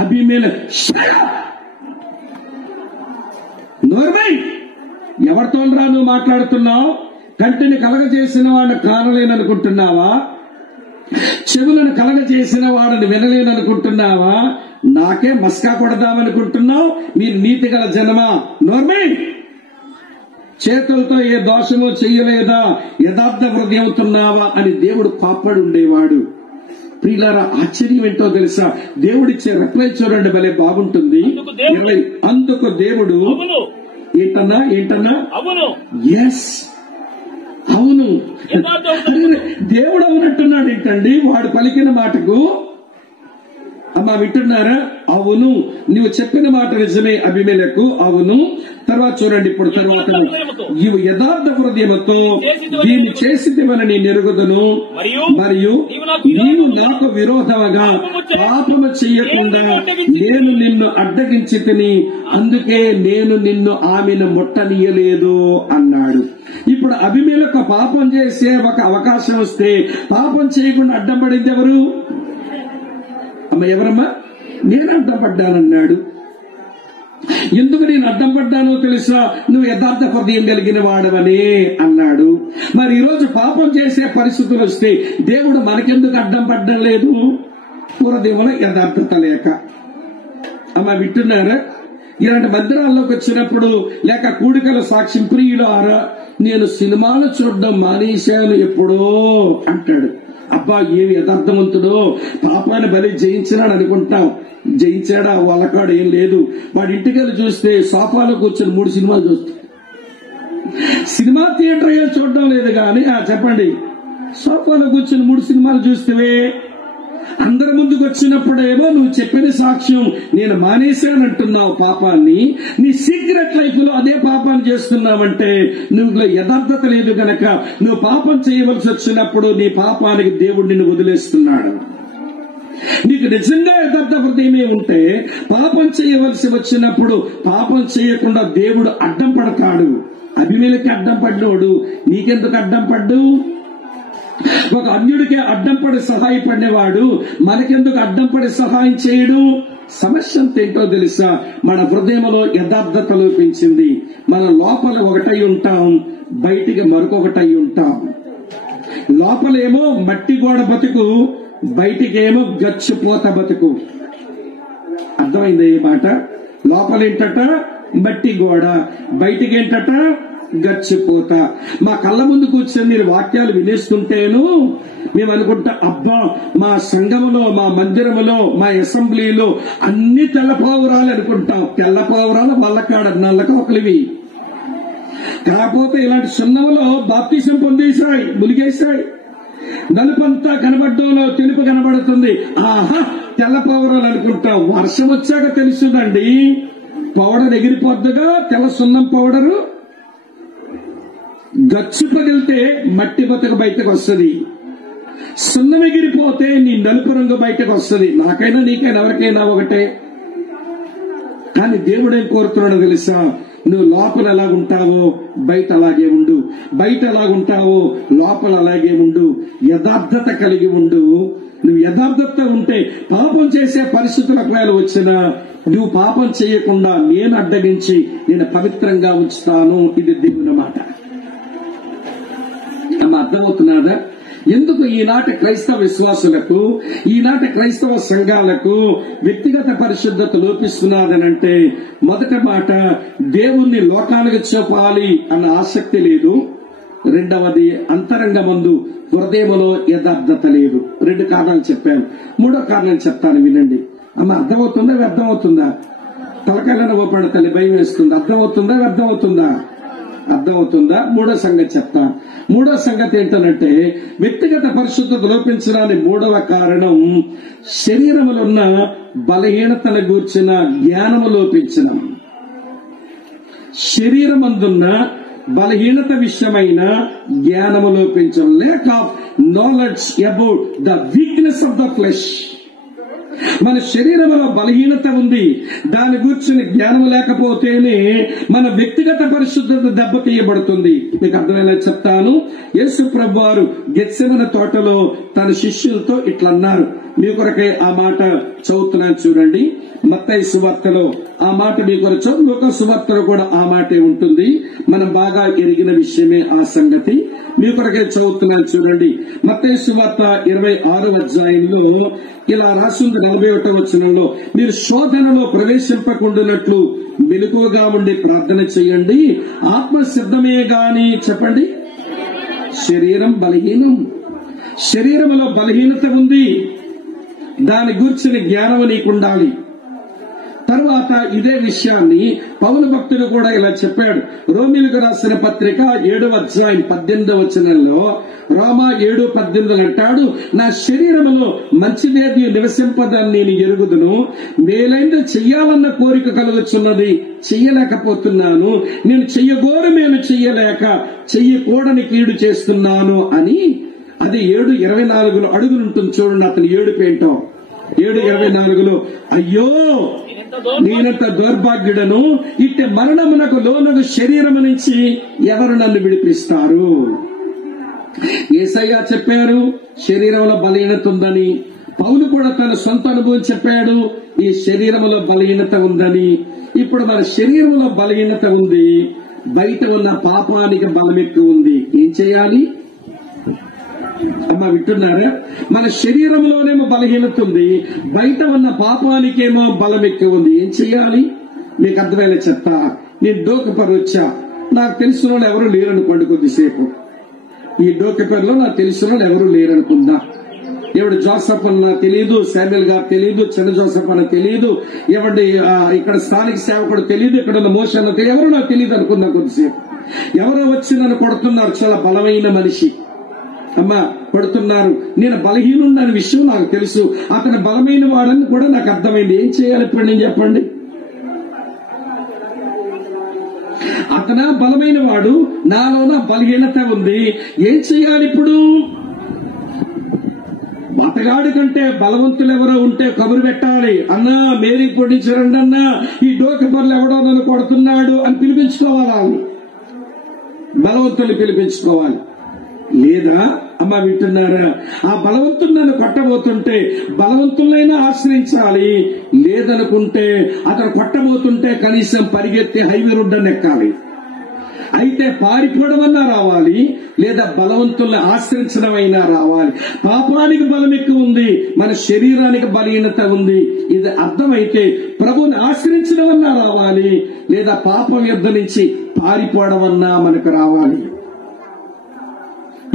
అభిమేలక్, నోర్మై, ఎవరితో రా నువ్వు మాట్లాడుతున్నావు? కంటిని కలగజేసిన వాడిని కానలేననుకుంటున్నావా? చెవులను కలగజేసిన వాడిని వినలేననుకుంటున్నావా? నాకే మస్కా కొడదామనుకుంటున్నావు? మీరు నీతి గల జనమా? నోర్మై, చేతులతో ఏ దోషమో చెయ్యలేదా? యథార్థ హృదయవుతున్నావా అని దేవుడు కాపాడు ఉండేవాడు. ప్రియులారా, ఆశ్చర్యం ఏంటో తెలుసా? దేవుడిచ్చే రిప్లై చూడండి, భలే బాగుంటుంది. అందుకు దేవుడు ఏంటన్నా ఎస్, అవును. దేవుడు అవునట్టున్నాడు ఏంటండి వాడు పలికిన మాటకు? అమ్మా వింటున్నారా? అవును, నువ్వు చెప్పిన మాట నిజమే అభిమేలకు, అవును. తర్వాత చూడండి, ఇప్పుడు తర్వాత ఇవి యథార్థ హృదయముతో దీన్ని చేసిదివని నేను ఎరుగుదును, మరియు నీవు నాకు విరోధముగా పాపము చెయ్యకుండా నేను నిన్ను అడ్డగించి తిని, అందుకే నేను నిన్ను ఆమెను ముట్టనీయలేదు అన్నాడు. ఇప్పుడు అభిమేలకు పాపం చేసే ఒక అవకాశం వస్తే పాపం చేయకుండా అడ్డం పడింది ఎవరు? అమ్మ, ఎవరమ్మా? నేను అడ్డం పడ్డానన్నాడు. ఎందుకు నేను అడ్డం పడ్డానో తెలుసా? నువ్వు యథార్థ హృదయం కలిగిన వాడవనే అన్నాడు. మరి ఈరోజు పాపం చేసే పరిస్థితులు వస్తే దేవుడు మనకెందుకు అడ్డం పడ్డం లేదు? హృదయంలో యథార్థత లేక. అమ్మ వింటున్నారా? ఇలాంటి మందిరాల్లోకి వచ్చినప్పుడు, లేక కూడికల సాక్ష్యం, ప్రియులారా నేను సినిమాలు చూడడం మానేశాను ఎప్పుడో అంటాడు. అబ్బా, ఏమి యథార్థవంతుడో, పాపాన్ని బలి జయించినాడు అనుకుంటాం. జయించాడా? వాళ్ళకాడు ఏం లేదు. వాడి ఇంటికి వెళ్ళి చూస్తే సోఫాలో కూర్చొని 3 సినిమాలు చూస్తాడు. సినిమా థియేటర్ చూడడం లేదు కానీ చెప్పండి, సోఫాలో కూర్చొని 3 సినిమాలు చూస్తే అందరి ముందుకు వచ్చినప్పుడేమో నువ్వు చెప్పిన సాక్ష్యం నేను మానేశానంటున్నావు పాపాన్ని, నీ సీక్రెట్ లైఫ్ లో అదే పాపాన్ని చేస్తున్నావంటే నువ్వు యథార్థత లేదు గనక నువ్వు పాపం చేయవలసి వచ్చినప్పుడు నీ పాపానికి దేవుడు నిన్ను వదిలేస్తున్నాడు. నీకు నిజంగా యథార్థ హృదయమే ఉంటే పాపం చేయవలసి వచ్చినప్పుడు పాపం చేయకుండా దేవుడు అడ్డం పడతాడు. అభిమేలకి అడ్డం పడ్డోడు నీకెందుకు అడ్డం పడ్డు? ఒక అన్యుడికి అడ్డం పడి సహాయపడేవాడు మనకెందుకు అడ్డం పడి సహాయం చేయడు? సమస్య ఏంటో తెలుసా? మన హృదయంలో యథార్థత లోపించింది. మన లోపల ఒకటై ఉంటాం, బయటికి మరొకటై ఉంటాం. లోపలేమో మట్టి గోడ బతుకు, బయటికేమో గచ్చిపోత బతుకు. అర్థమైంది ఈ మాట? లోపలేంటట మట్టి గోడ, బయటికేంటట గచ్చిపోత. మా కళ్ళ ముందు కూర్చొని మీరు వాక్యాలు వినేస్తుంటేను మేము అనుకుంటా, అబ్బా మా సంఘములో, మా మందిరములో, మా అసెంబ్లీలో అన్ని తెల్ల పావురాలు అనుకుంటాం. తెల్ల పావురాలు వల్లకాడ నల్ల కోకలివి. కాకపోతే ఇలాంటి సున్నములో బాప్తిసం పొందేశాయి, ములిగేశాయి. నలుపంతా కనబడ్డంలో తెలుపు కనబడుతుంది. ఆహా తెల్ల పౌరాలు అనుకుంటాం. వర్షం వచ్చాక తెలుసుదండి, పౌడర్ ఎగిరిపోద్దుగా. తెల్ల సున్నం పౌడరు గచ్చు పగిలితే మట్టి బతుకు బయటకు వస్తుంది, సున్నం ఎగిరిపోతే నీ నలుపు రంగు బయటకు వస్తుంది. నాకైనా నీకైనా ఎవరికైనా ఒకటే. కానీ దేవుడు ఏం కోరుతున్నాడో తెలుసా? నువ్వు లోపల ఎలాగుంటావో బయట అలాగే ఉండు, బయట ఎలాగుంటావో లోపల అలాగే ఉండు. యథార్థత కలిగి ఉండు. నువ్వు యథార్థత ఉంటే పాపం చేసే పరిస్థితులు ఒకవేళ వచ్చినా నువ్వు పాపం చేయకుండా నేను అడ్డగించి నేను పవిత్రంగా ఉంచుతాను. ఇది దేవుని మాట. అర్థమవుతున్నాదా? ఎందుకు ఈనాటి క్రైస్తవ విశ్వాసులకు, ఈనాటి క్రైస్తవ సంఘాలకు వ్యక్తిగత పరిశుద్ధత లోపిస్తున్నదనంటే మొదటి మాట దేవుణ్ణి లోకానికి చూపాలి అన్న ఆసక్తి లేదు. రెండవది అంతరంగమందు హృదయములో యథార్థత లేదు. 2 కారణాలు చెప్పాను. 3వ కారణం చెప్తాను, వినండి. అమ్మ అర్థమవుతుందా వ్యర్థమవుతుందా? తలకాయలను ఓపెన తల్లి భయం వేస్తుంది. అర్థమవుతుందా వ్యర్థమవుతుందా? అర్థమవుతుందా? 3వ సంగతి చెప్తా. 3వ సంగతి ఏంటంటే వ్యక్తిగత పరిశుద్ధత లోపించడానికి 3వ కారణం శరీరములో ఉన్న బలహీనతను గూర్చిన జ్ఞానము లోపించడం. శరీరమందున్న బలహీనత విషయమైన జ్ఞానము లోపించడం. Lake of knowledge about the weakness of the flesh. మన శరీరంలో బలహీనత ఉంది, దాని గురించి జ్ఞానం లేకపోతేనే మన వ్యక్తిగత పరిశుద్ధత దెబ్బతీయబడుతుంది. మీకు అర్థమయ్యేలా చెప్తాను. యేసు ప్రభువు వారు గెత్సెమనే తోటలో తన శిష్యులతో ఇట్లా అన్నారు. మీ కొరకే ఆ మాట చదువుతున్నాను చూడండి. మత్తయి సువార్తలో ఆ మాట మీ కొరకు, లూకా సువార్తలో కూడా ఆ మాటే ఉంటుంది. మనం బాగా ఎరిగిన విషయమే ఆ సంగతి. మీ కొరకే చదువుతున్నాను చూడండి. మత్తయి సువార్త 26వ అధ్యాయంలో ఇలా రాసింది 41వ వచనంలో, మీరు శోధనలో ప్రవేశింపకుండానట్లు మెలకువగా ఉండి ప్రార్థన చేయండి. ఆత్మ సిద్ధమే గాని, చెప్పండి, శరీరం బలహీనం. శరీరంలో బలహీనత ఉంది, దాని గురించిన జ్ఞానం నీకుండాలి. తర్వాత ఇదే విషయాన్ని పౌలు భక్తుడు కూడా ఇలా చెప్పాడు. రోమీయులకు రాసిన పత్రిక 7వ అధ్యాయం 18వ వచనంలో, రోమా 7:18 అంటాడు, నా శరీరములో మంచిదేది నివసింపదని నేను ఎరుగుదును, మేలైంది చెయ్యాలన్న కోరిక కలుగుచున్నది, చెయ్యలేకపోతున్నాను. నేను చెయ్యగోరు మేలు చెయ్యలేక చెయ్యకూడని కీడు చేస్తున్నాను అని. అది 7:24 అడుగులుంటుంది చూడండి. అతని ఏడుపేంటో 7:24, అయ్యో నేనంత దౌర్భాగ్యుడను, ఇట్టే మరణమునకు లోనగు శరీరము నుంచి ఎవరు నన్ను విడిపిస్తారు? యేసయ్య చెప్పారు శరీరంలో బలహీనత ఉందని. పౌలు కూడా తన సొంత అనుభవం చెప్పాడు, ఈ శరీరంలో బలహీనత ఉందని. ఇప్పుడు మన శరీరంలో బలహీనత ఉంది, బయట ఉన్న పాపానికి బలం ఎక్కువ ఉంది. ఏం చేయాలి? అమ్మ వింటున్నారా? మన శరీరంలోనేమో బలహీనత ఉంది, బయట ఉన్న పాపానికేమో బలం ఎక్కువ ఉంది. ఏం చెయ్యాలి? మీకు అర్థమయ్యేలా చెప్తా. నేను డోకపర్ వచ్చా, నాకు తెలిసిన వాళ్ళు ఎవరు లేరనుకోండి. కొద్దిసేపు ఈ డోకపర్లో నాకు తెలిసిన వాళ్ళు ఎవరు లేరనుకుందా. ఎవడు జోసఫ్ అని నాకు తెలియదు, శామ్యుల్ గారు తెలియదు, చిన్న జోసఫ్ అని తెలియదు, ఎవరి ఇక్కడ స్థానిక సేవకుడు తెలియదు, ఇక్కడ ఉన్న మోష అన్న తెలియదు, ఎవరు నాకు తెలియదు అనుకుందాం. కొద్దిసేపు ఎవరో వచ్చి నన్ను కొడుతున్నారు, చాలా బలమైన మనిషి. అమ్మా కొడుతున్నారు, నేను బలహీనుండి అనే విషయం నాకు తెలుసు, అతను బలమైన వాడని కూడా నాకు అర్థమైంది. ఏం చేయాలి ఇప్పుడు నేను చెప్పండి? అతను బలమైన వాడు, నాలోన బలహీనత ఉంది, ఏం చేయాలి ఇప్పుడు? అతగాడి కంటే బలవంతులు ఎవరో ఉంటే కబురు పెట్టాలి. అన్నా మేరీ పొడించరండి అన్నా, ఈ డోకబర్లు ఎవడో నన్ను కొడుతున్నాడు అని పిలిపించుకోవాలి. బలవంతులు పిలిపించుకోవాలి. లేదా అమ్మ వింటున్నారా, ఆ బలవంతులు నన్ను కొట్టబోతుంటే బలవంతులైనా ఆశ్రయించాలి, లేదనుకుంటే అతను కొట్టబోతుంటే కనీసం పరిగెత్తి హైవే రోడ్డు ఎక్కాలి. అయితే పారిపోవడమన్నా రావాలి, లేదా బలవంతుల్ని ఆశ్రయించడమైనా రావాలి. పాపానికి బలం ఎక్కువ ఉంది, మన శరీరానికి బలహీనత ఉంది. ఇది అర్థమైతే ప్రభువుని ఆశ్రయించడమన్నా రావాలి, లేదా పాపం యుద్ధ నుంచి పారిపోవడమన్నా మనకు రావాలి.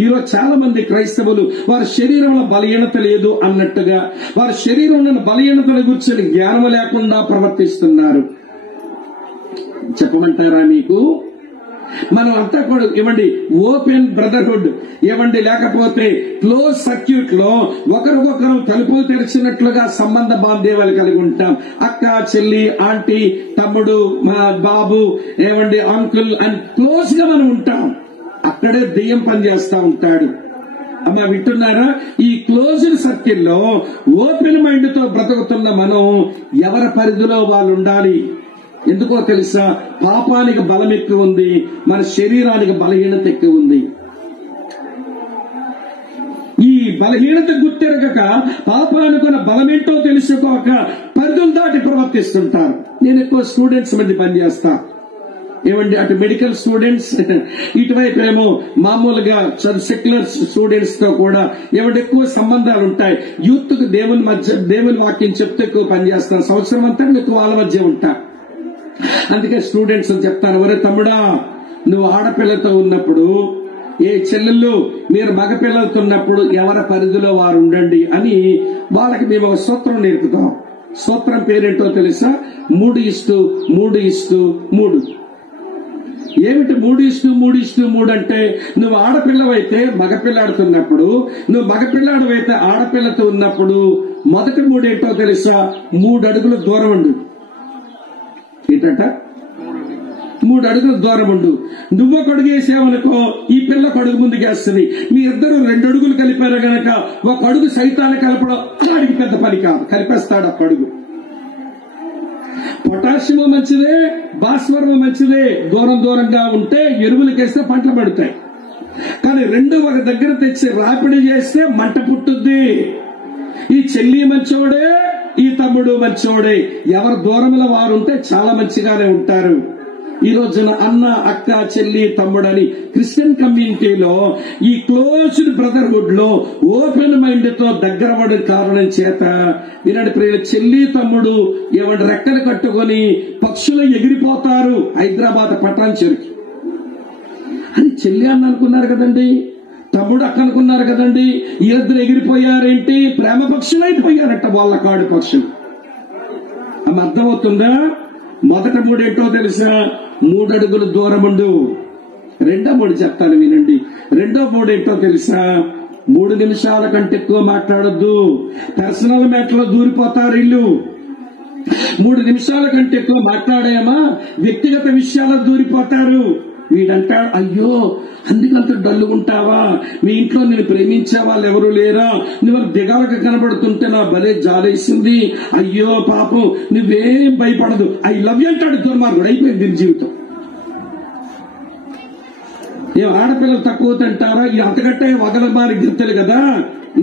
ఈరోజు చాలా మంది క్రైస్తవులు వారి శరీరంలో బలహీనత లేదు అన్నట్టుగా, వారి శరీరంలో బలహీనతల గురించి జ్ఞానం లేకుండా ప్రవర్తిస్తున్నారు. చెప్పమంటారా మీకు? మనం అంతా కూడా ఇవ్వండి ఓపెన్ బ్రదర్హుడ్ ఇవ్వండి, లేకపోతే క్లోజ్ సర్క్యూట్ లో ఒకరికొకరు తలుపులు తెరిచినట్లుగా సంబంధ బాంధవ్యాలు కలిగి ఉంటాం. అక్క, చెల్లి, ఆంటీ, తమ్ముడు, మా బాబు, ఏమండి అంకుల్ అని క్లోజ్ గా మనం ఉంటాం. అక్కడే దెయ్యం పనిచేస్తా ఉంటాడు. అమ్మ వింటున్నారా? ఈ క్లోజ్డ్ సర్కిల్లో ఓపెన్ మైండ్ తో బ్రతుకుతున్న మనం ఎవరి పరిధిలో వాళ్ళు ఉండాలి. ఎందుకో తెలుసా? పాపానికి బలం ఎక్కువ ఉంది, మన శరీరానికి బలహీనత ఎక్కువ ఉంది. ఈ బలహీనత గుర్తెరగక పాపానుకున్న బలమేంటో తెలుసుకోక పరిధులు దాటి ప్రవర్తిస్తుంటారు. నేను ఎక్కువ స్టూడెంట్స్ మధ్య పనిచేస్తా. ఏమండి, అటు మెడికల్ స్టూడెంట్స్, ఇటువైపు ఏమో మామూలుగా సెక్యులర్ స్టూడెంట్స్ తో కూడా ఏమంటే ఎక్కువ సంబంధాలు ఉంటాయి. యూత్ కు దేవుని వాక్యం చెప్తే ఎక్కువ పనిచేస్తాను. సంవత్సరం అంతా ఎక్కువ వాళ్ళ మధ్య ఉంటా. అందుకే స్టూడెంట్స్ చెప్తాను, ఒరే తమ్ముడా, నువ్వు ఆడపిల్లతో ఉన్నప్పుడు, ఏ చెల్లెళ్ళు మీరు మగపిల్లలతో ఉన్నప్పుడు ఎవరి పరిధిలో వారు ఉండండి అని వాళ్ళకి మేము ఒక సూత్రం నేర్పుతాం. సూత్రం పేరేంటో తెలుసా? 3:3:3. ఏమిటి 3:3:3 అంటే? నువ్వు ఆడపిల్లవైతే మగపిల్లాడుతున్నప్పుడు, నువ్వు మగపిల్లాడవైతే ఆడపిల్లతో ఉన్నప్పుడు మొదటి 3 ఏంటో తెలుసా? 3 అడుగుల దూరం ఉండు. ఏంటంట? 3 అడుగుల దూరం ఉండు. నువ్వు ఒక అడుగు వేసావనుకో, ఈ పిల్ల ఒక అడుగు ముందుకేస్తుంది. మీ ఇద్దరు 2 అడుగులు కలిపారు గనక ఒక అడుగు సైతాన్ని కలపడం అడిగి పెద్ద పని కాదు, కలిపేస్తాడు ఒక అడుగు. పొటాషియం మంచిదే, భాస్వరం మంచిదే. దూరంగా ఉంటే ఎరువులకేస్తే పంటలు పడతాయి. కానీ 2 ఒక దగ్గర తెచ్చి రాపిడి చేస్తే మంట పుట్టుద్ది. ఈ చెల్లి మంచోడే, ఈ తమ్ముడు మంచోడే. ఎవరు దూరంలో వారు ఉంటే చాలా మంచిగానే ఉంటారు. ఈ రోజున అన్న, అక్క, చెల్లి, తమ్ముడు అని క్రిస్టియన్ కమ్యూనిటీలో ఈ క్లోజ్డ్ బ్రదర్హుడ్ లో ఓపెన్ మైండ్ తో దగ్గర పడే కారణం చేత ఈనాటి ప్రియుల చెల్లి, తమ్ముడు ఏమంటే రెక్కలు కట్టుకొని పక్షులు ఎగిరిపోతారు. హైదరాబాద్ పట్టణం చెరుకు అని చెల్లి అన్న అనుకున్నారు కదండి, తమ్ముడు అక్క అనుకున్నారు కదండి. ఈ ఇద్దరు ఎగిరిపోయారేంటి? ప్రేమ పక్షులు అయిపోయారట, వాళ్ళ కాడు పక్షులు. అమ్మ అర్థమవుతుందా? మొదట 3 ఏంటో తెలుసా? 3 అడుగులు దూరం ఉండు. 2వ 3 చెప్తాను వినండి. 2వ 3 ఏంటో తెలుసా? 3 నిమిషాల కంటే ఎక్కువ మాట్లాడొద్దు. పర్సనల్ మ్యాటర్ లో దూరిపోతారు ఇల్లు. 3 నిమిషాల కంటే ఎక్కువ మాట్లాడామా వ్యక్తిగత విషయాల్లో దూరిపోతారు. వీడంటాడు, అయ్యో అందుకంత డల్లుగుంటావా? మీ ఇంట్లో నేను ప్రేమించే వాళ్ళు ఎవరు లేరా? నువ్వు దిగాలకు కనబడుతుంటే నా భలే జాలేసింది. అయ్యో పాపం, నువ్వేం భయపడదు, ఐ లవ్ యూ అంటాడు. దుర్మార్గుడు అయిపోయింది దీని జీవితం. ఏ ఆడపిల్లలు తక్కువ తింటారా? ఈ అంతకంటే వగలబారి గిత్తలు కదా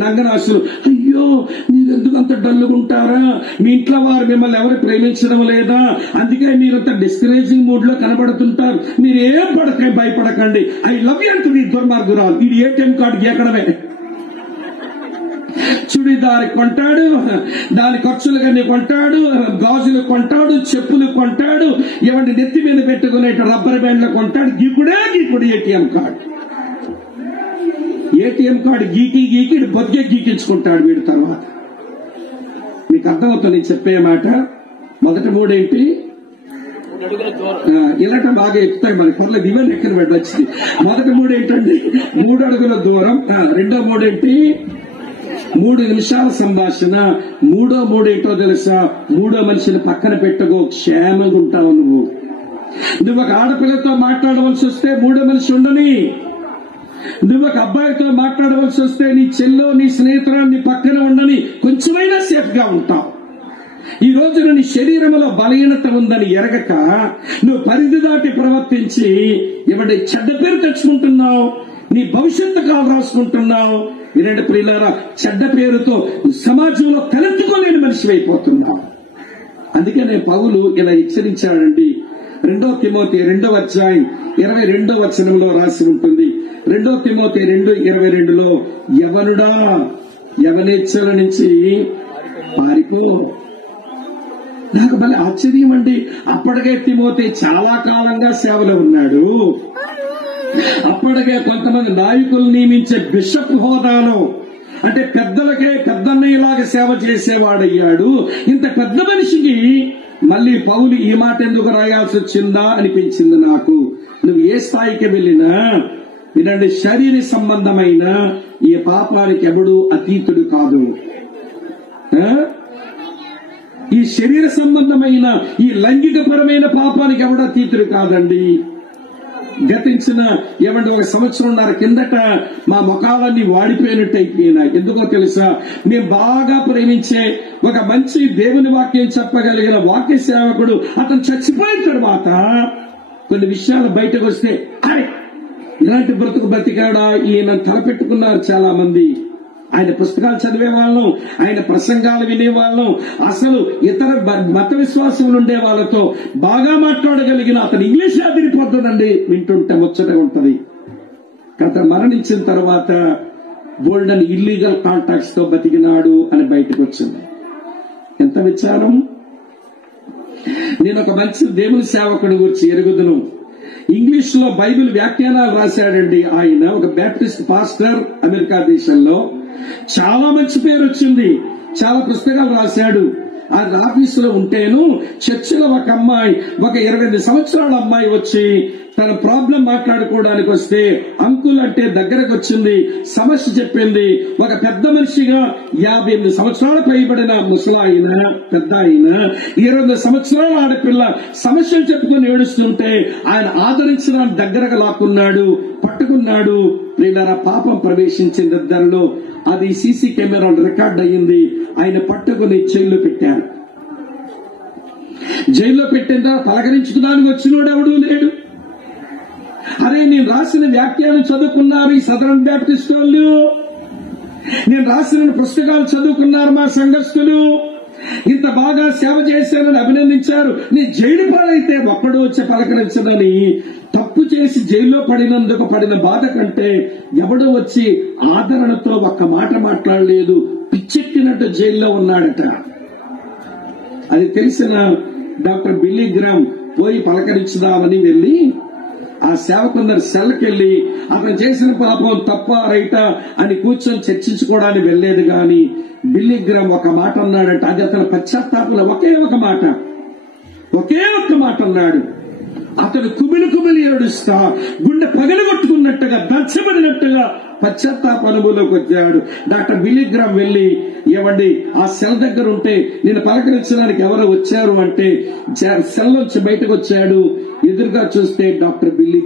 నంగరాశులు. అయ్యో మీరెందుకు అంత డల్లుగుంటారా? మీ ఇంట్లో వారు మిమ్మల్ని ఎవరు ప్రేమించడం లేదా? అందుకే మీరంత డిస్కరేజింగ్ మూడ్ లో కనబడుతుంటారు. మీరేం భయపడకండి. ఐ లవ్ యూ అంటుంది దుర్మార్గురాలు. ఇది ఏటీఎం కార్డు గీకడమే. చుడిదారి కొంటాడు, దాని ఖర్చులుగానే కొంటాడు, గాజులు కొంటాడు, చెప్పులు కొంటాడు, ఏమంటే నెత్తి మీద పెట్టుకునే రబ్బర్ బ్యాండ్లు కొంటాడు. గీకుడు ఏటీఎం కార్డు. ఏటీఎం కార్డు గీకి బతికే గీకించుకుంటాడు వీడు. తర్వాత మీకు అర్థమవుతుంది నేను చెప్పే మాట. మొదటి 3 ఏంటి? ఇలాంటి బాగా ఎక్కుతాయి మరి పర్లేదు, ఇవే లెక్కన పెట్టొచ్చింది. మొదటి 3 ఏంటండి? 3 అడుగుల దూరం. రెండో 3 ఏంటి? 3 నిమిషాల సంభాషణ. 3వ 3 ఏంటో తెలుసా? 3వ మనిషిని పక్కన పెట్టుకో, క్షేమంగా ఉంటావు నువ్వు. నువ్వు ఒక ఆడపిల్లతో మాట్లాడవలసి వస్తే 3వ మనిషి ఉండని. నువ్వు ఒక అబ్బాయితో మాట్లాడవలసి వస్తే నీ చెల్లో నీ స్నేహితురాలు నీ పక్కన ఉండని, కొంచెమైనా సేఫ్ గా ఉంటావు. ఈ రోజున నీ శరీరంలో బలహీనత ఉందని ఎరగక నువ్వు పరిధి దాటి ప్రవర్తించి ఏమంటే చెడ్డ పేరు తెచ్చుకుంటున్నావు, నీ భవిష్యత్తు కాలు రాసుకుంటున్నావు. ఇలాంటి ప్రియులారా, చెడ్డ పేరుతో సమాజంలో తలెత్తుకోలేని మనిషి అయిపోతున్నావు. అందుకనే పౌలు ఇలా హెచ్చరించాడండి. 2 తిమోతి 2వ అధ్యాయం 22వ వచనంలో రాసి ఉంటుంది. 2 తిమోతి 2:22లో యవనుడా యవనేచ్ఛల నుంచి పారిపో. నాకు భలే ఆశ్చర్యం అండి. అప్పటికే తిమోతి చాలా కాలంగా సేవలో ఉన్నాడు. అప్పటికే కొంతమంది నాయకులు నియమించే బిషప్ హోదాలో, అంటే పెద్దలకే పెద్దన్నయ్యలాగా సేవ చేసేవాడయ్యాడు. ఇంత పెద్ద మనిషికి మళ్ళీ పౌలు ఈ మాట ఎందుకు రాయాల్సి వచ్చిందా అనిపించింది నాకు. నువ్వు ఏ స్థాయికి వెళ్ళినా వినండి, శరీర సంబంధమైన ఈ పాపానికి ఎవడు అతీతుడు కాదు. ఈ శరీర సంబంధమైన ఈ లైంగికపరమైన పాపానికి ఎవడు అతీతుడు కాదండి. గతించిన 1 సంవత్సరంన్నర కిందట మా ముఖాలన్నీ వాడిపోయినట్టు అయిపోయినా. ఎందుకో తెలుసా? మేము బాగా ప్రేమించే ఒక మంచి దేవుని వాక్యం చెప్పగలిగిన వాక్య సేవకుడు అతను చచ్చిపోయిన తర్వాత కొన్ని విషయాలు బయటకు వస్తే అరే ఇలాంటి బ్రతుకు బ్రతికాడా ఈయన తలపెట్టుకున్నారు చాలా మంది. ఆయన పుస్తకాలు చదివే వాళ్ళం, ఆయన ప్రసంగాలు వినేవాళ్ళం, అసలు ఇతర మత విశ్వాసములు ఉండే వాళ్ళతో బాగా మాట్లాడగలిగిన అతను ఇంగ్లీష్ అదిరిపోతుందండి. వింటుంటే ముచ్చట ఉంటది. అతను మరణించిన తర్వాత బోల్డన్ ఇల్లీగల్ కాంటాక్ట్స్ తో బతికినాడు అని బయటకు వచ్చింది. ఎంత విచారం. నేను ఒక మంచి దేవుని సేవకుడి గురించి ఎరుగుదును. ఇంగ్లీష్ లో బైబిల్ వ్యాఖ్యానాలు రాశాడండి ఆయన. ఒక బ్యాప్టిస్ట్ పాస్టర్ అమెరికా దేశంలో. చాలా మంచి పేరు వచ్చింది. చాలా పుస్తకాలు రాశాడు. అది ఆఫీసులో ఉంటేను చర్చిలో ఒక అమ్మాయి, ఒక 28 సంవత్సరాల అమ్మాయి వచ్చి తన ప్రాబ్లం మాట్లాడుకోవడానికి వస్తే అంకుల్ అంటే దగ్గరకు వచ్చింది, సమస్య చెప్పింది. ఒక పెద్ద మనిషిగా 58 సంవత్సరాలు పైబడిన ముసలాయన, పెద్ద ఆయన, 20 సంవత్సరాల ఆడపిల్ల సమస్యలు చెప్పుకుని ఏడుస్తుంటే ఆయన ఆదరించడానికి దగ్గరకు లాక్కున్నాడు, పట్టుకున్నాడు. ప్రియులారా, పాపం ప్రవేశించింది ఇద్దరిలో. అది సీసీ కెమెరాలు రికార్డ్ అయ్యింది. ఆయన పట్టుకుని జైల్లో పెట్టారు. జైల్లో పెట్టిన పలకరించుకోవడానికి వచ్చినోడు ఎవడూ లేడు. అరే నేను రాసిన వ్యాఖ్యానం చదువుకున్నారు ఈ సదరన్ బ్యాప్టిస్ట్ వాళ్ళు, నేను రాసిన పుస్తకాలు చదువుకున్నారు మా సంఘస్థులు, ఇంత బాగా సేవ చేశారని అభినందించారు. నీ జైలు పాలైతే ఒక్కడు వచ్చి పలకరించదని. తప్పు చేసి జైల్లో పడినందుకు పడిన బాధ కంటే ఎవడో వచ్చి ఆదరణతో ఒక్క మాట మాట్లాడలేదు, పిచ్చెక్కినట్టు జైల్లో ఉన్నాడట. అది తెలిసిన డాక్టర్ బిల్లీ గ్రామ్ పోయి పలకరించుదామని వెళ్లి ఆ సేవకున్నారు సెల్కెళ్లి అతను చేసిన పాపం తప్ప రైటా అని కూర్చొని చర్చించుకోవడానికి వెళ్లేదు. గాని బిల్లీ గ్రామ్ ఒక మాట అన్నాడంట. అది అతని పశ్చాత్తాపంలో ఒకే ఒక మాట అన్నాడు. అతను కుమిలి ఏడుస్తా గుండె పగలగొట్టుకున్నట్టుగా దచ్చబడినట్టుగా పశ్చాత్తాప అనుభవంలోకి వచ్చాడు. డాక్టర్ బిల్లీ గ్రామ్ వెళ్లి ఏమండి ఆ సెల్ దగ్గర ఉంటే నేను పలకరించడానికి ఎవరో వచ్చారు అంటే సెల్ నుంచి బయటకు వచ్చాడు. ఎదురుగా చూస్తే డాక్టర్ బిల్లీ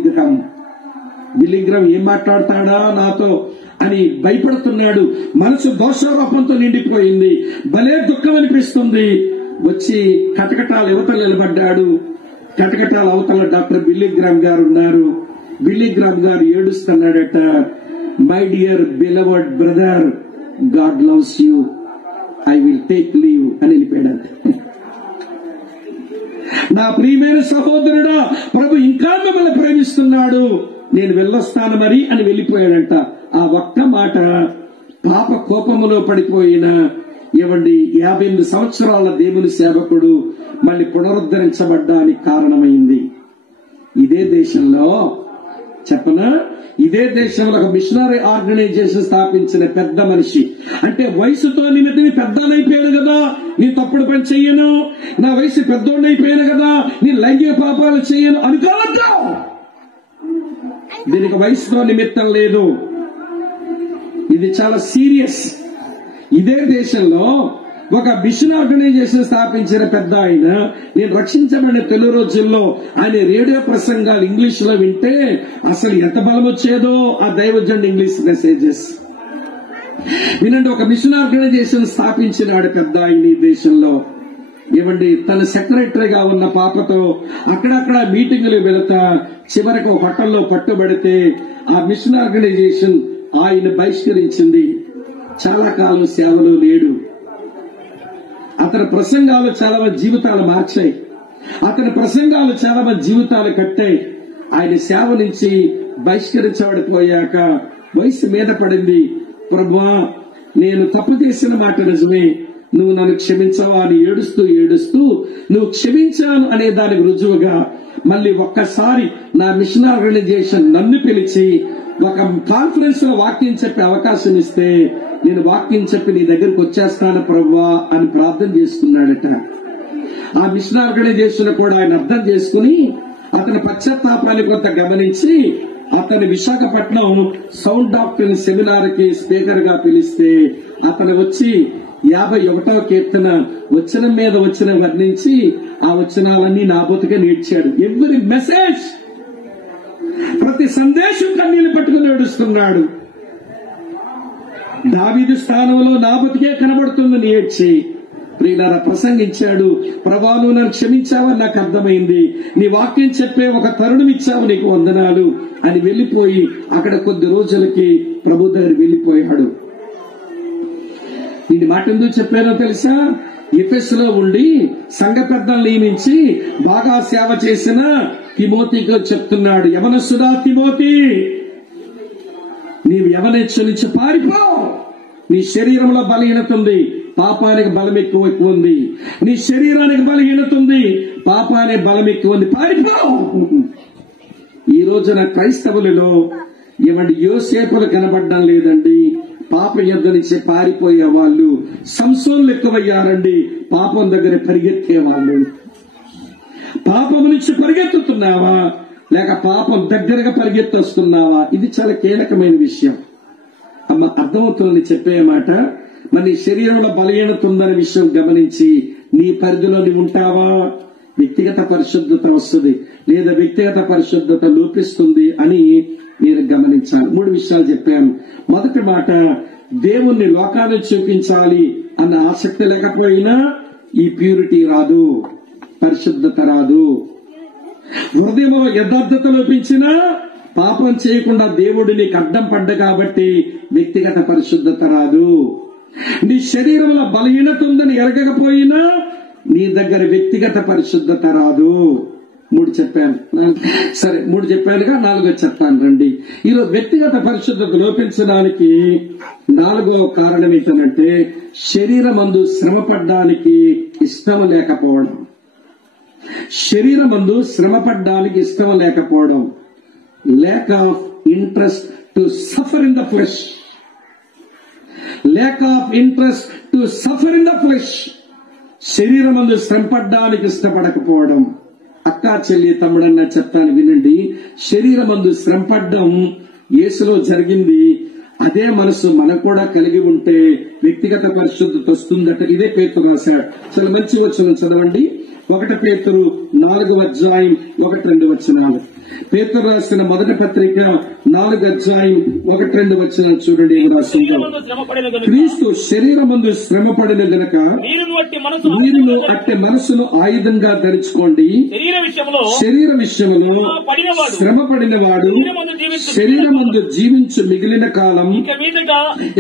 గ్రామ్ ఏం మాట్లాడతాడా నాతో అని భయపడుతున్నాడు. మనసు దోషారోపంతో నిండిపోయింది. భలే దుఃఖం అనిపిస్తుంది. వచ్చి కటకటాల యువతలు నిలబడ్డాడు. కటకటాల అవతల డాక్టర్ బిల్లీ గ్రామ్ గారు ఉన్నారు. బిల్లీ గ్రామ్ గారు ఏడుస్తున్నాడట. My dear beloved brother, God loves you, I will take leave అని వెళ్ళిపోయాడు. నా ప్రియమైన సహోదరుడా, ప్రభు ఇంకా మిమ్మల్ని ప్రేమిస్తున్నాడు, నేను వెళ్ళొస్తాను మరి అని వెళ్ళిపోయాడంట. ఆ ఒక్క మాట పాప కోపములో పడిపోయిన 58 సంవత్సరాల దేవుని సేవకుడు మళ్ళీ పునరుద్ధరించబడ్డానికి కారణమైంది. ఇదే దేశంలో చెప్పనా? ఇదే దేశంలో ఒక మిషనరీ ఆర్గనైజేషన్ స్థాపించిన పెద్ద మనిషి. అంటే వయసుతో నిమిత్తం పెద్దలైపోయాను కదా, నీ తప్పుడు పని చెయ్యను, నా వయసు పెద్దోళ్ళైపోయాను కదా, నీ లైంగిక పాపాలు చెయ్యను అనుకోవద్దు. దీనికి వయసుతో నిమిత్తం లేదు. ఇది చాలా సీరియస్. ఇదే దేశంలో ఒక మిషన్ ఆర్గనైజేషన్ స్థాపించిన పెద్ద ఆయన, నేను రక్షించబడిన తొలి రోజుల్లో ఆయన రేడియో ప్రసంగాలు ఇంగ్లీష్ లో వింటే అసలు ఎంత బలం వచ్చేదో ఆ దైవజనుడి ఇంగ్లీష్ మెసేజెస్ వినండి. ఒక మిషన్ ఆర్గనైజేషన్ స్థాపించినాడు పెద్ద ఆయన ఈ దేశంలో. ఏమండి, తన సెక్రటరీగా ఉన్న పాపతో అక్కడక్కడ మీటింగులు వెళతా చివరికి ఒక హోటల్లో పట్టుబడితే ఆ మిషన్ ఆర్గనైజేషన్ ఆయన బహిష్కరించింది. చాలా కాలం సేవలో లేడు. అతని ప్రసంగాలు చాలా మంది జీవితాలు మార్చాయి. అతని ప్రసంగాలు చాలా మంది జీవితాలు కట్టాయి. ఆయన సేవ నుంచి బహిష్కరించబడిపోయాక వయసు మీద పడింది. ప్రభువా, నేను తప్పు చేసిన మాట నిజమే, నువ్వు నన్ను క్షమించవా అని ఏడుస్తూ నువ్వు క్షమించాను అనే దానికి రుజువుగా మళ్ళీ ఒక్కసారి నా మిషన్ ఆర్గనైజేషన్ నన్ను పిలిచి ఒక కాన్ఫరెన్స్ లో వాక్యం చెప్పే అవకాశం ఇస్తే నేను వాక్యం చెప్పి నీ దగ్గరకు వచ్చేస్తాను ప్రభువా అని ప్రార్థన చేసుకున్నాడట. ఆ మిషన్ ఆర్గనైజేషన్ కూడా ఆయన అర్థం చేసుకుని అతని పశ్చాత్తాపాన్ని కొంత గమనించి అతని విశాఖపట్నం సౌండ్ డాక్టర్ సెమినార్ కి స్పీకర్ గా పిలిస్తే అతను వచ్చి 51వ కీర్తన వచనం మీద వచనం వర్ణించి ఆ వచనాలన్నీ నా బతుకే నేర్చాడు. ఎవ్రీ మెసేజ్, ప్రతి సందేశం కన్నీళ్లు పట్టుకుని ఏడుస్తున్నాడు. దావీదు స్థానంలో నా బతుకే కనబడుతుందని ఏడ్చి ప్రియులారా ప్రసంగించాడు. ప్రభా, నువ్వు నన్ను క్షమించావని నాకు అర్థమైంది, నీ వాక్యం చెప్పే ఒక తరుణం ఇచ్చావు, నీకు వందనాలు అని వెళ్లిపోయి అక్కడ కొద్ది రోజులకి ప్రభు దగ్గర వెళ్లిపోయాడు. ఈ మాట ఎందుకు చెప్పానో తెలుసా? ఎఫెసులో ఉండి సంఘ పెద్దలు నియమించి బాగా సేవ చేసిన తిమోతిగా చెప్తున్నాడు, యవనస్తుడా తిమోతి, నీవు యవనెచ్చు నుంచి పారిపో. నీ శరీరంలో బలహీనత ఉంది, పాపానికి బలం ఎక్కువ ఉంది. నీ శరీరానికి బలహీనత ఉంది, పాపానికి బలం ఎక్కువ ఉంది, పారిపో. ఈ రోజున క్రైస్తవులలో ఏమంటే యోసేపులు కనబడడం లేదండి. పాప యుద్ధ నుంచి పారిపోయే వాళ్ళు సంసోన్లు ఎక్కువయ్యారండి. పాపం దగ్గర పరిగెత్తే వాళ్ళు. పాపం నుంచి పరిగెత్తుతున్నావా లేక పాపం దగ్గరగా పరిగెత్తొస్తున్నావా? ఇది చాలా కీలకమైన విషయం. అమ్మ, అర్థమవుతుందని చెప్పే మాట. మరి నీ శరీరంలో బలహీనత ఉందనే విషయం గమనించి నీ పరిధిలో నీవు ఉంటావా? వ్యక్తిగత పరిశుద్ధత వస్తుంది లేదా వ్యక్తిగత పరిశుద్ధత లోపిస్తుంది అని మీరు గమనించాలి. 3 విషయాలు చెప్పాను. మొదటి మాట, దేవుణ్ణి లోకాన్ని చూపించాలి అన్న ఆసక్తి లేకపోయినా ఈ ప్యూరిటీ రాదు, పరిశుద్ధత రాదు. హృదయంలో యథార్థత లోపించినా పాపం చేయకుండా దేవుడు నీకు అడ్డం పడ్డ కాబట్టి వ్యక్తిగత పరిశుద్ధత రాదు. నీ శరీరంలో బలహీనత ఉందని ఎరగకపోయినా నీ దగ్గర వ్యక్తిగత పరిశుద్ధత రాదు. 3 చెప్పాను. సరే, 3 చెప్పానుగా, 4 చెప్తాను రండి. ఈరోజు వ్యక్తిగత పరిశుద్ధత లోపించడానికి 4వ కారణం ఏంటంటే శరీరమందు శ్రమపడ్డానికి ఇష్టం లేకపోవడం. శరీరమందు శ్రమపడ్డానికి ఇష్టం లేకపోవడం. lack of interest to suffer in the flesh. lack of interest to suffer in the flesh. శరీరమందు శ్రమపడ్డానికి ఇష్టపడకపోవడం. అక్కా చెల్లి తమ్ముడన్న చెప్తాను వినండి. శరీరమందు శ్రమపడ్డం యేసులో జరిగింది. అదే మనసు మనకు కూడా కలిగి ఉంటే వ్యక్తిగత పరిశుద్ధత వస్తుందట. ఇదే పేతురు రాశాడు. చాలా మంచి వచనం చదవండి. 1 పేతురు 4వ అధ్యాయం 1-2 వచనాలు. పేతురు రాసిన మొదటి పత్రిక 4వ అధ్యాయం 1-2 వచనాలు చూడండి. ఏం రాసిందో? క్రీస్తు శరీరమందు శ్రమపడిన గనక మీరును అట్టి మనసును ఆయుధంగా ధరించుకోండి. శరీర విషయంలో శ్రమపడిన వాడు శరీరమందు జీవించు మిగిలిన కాలం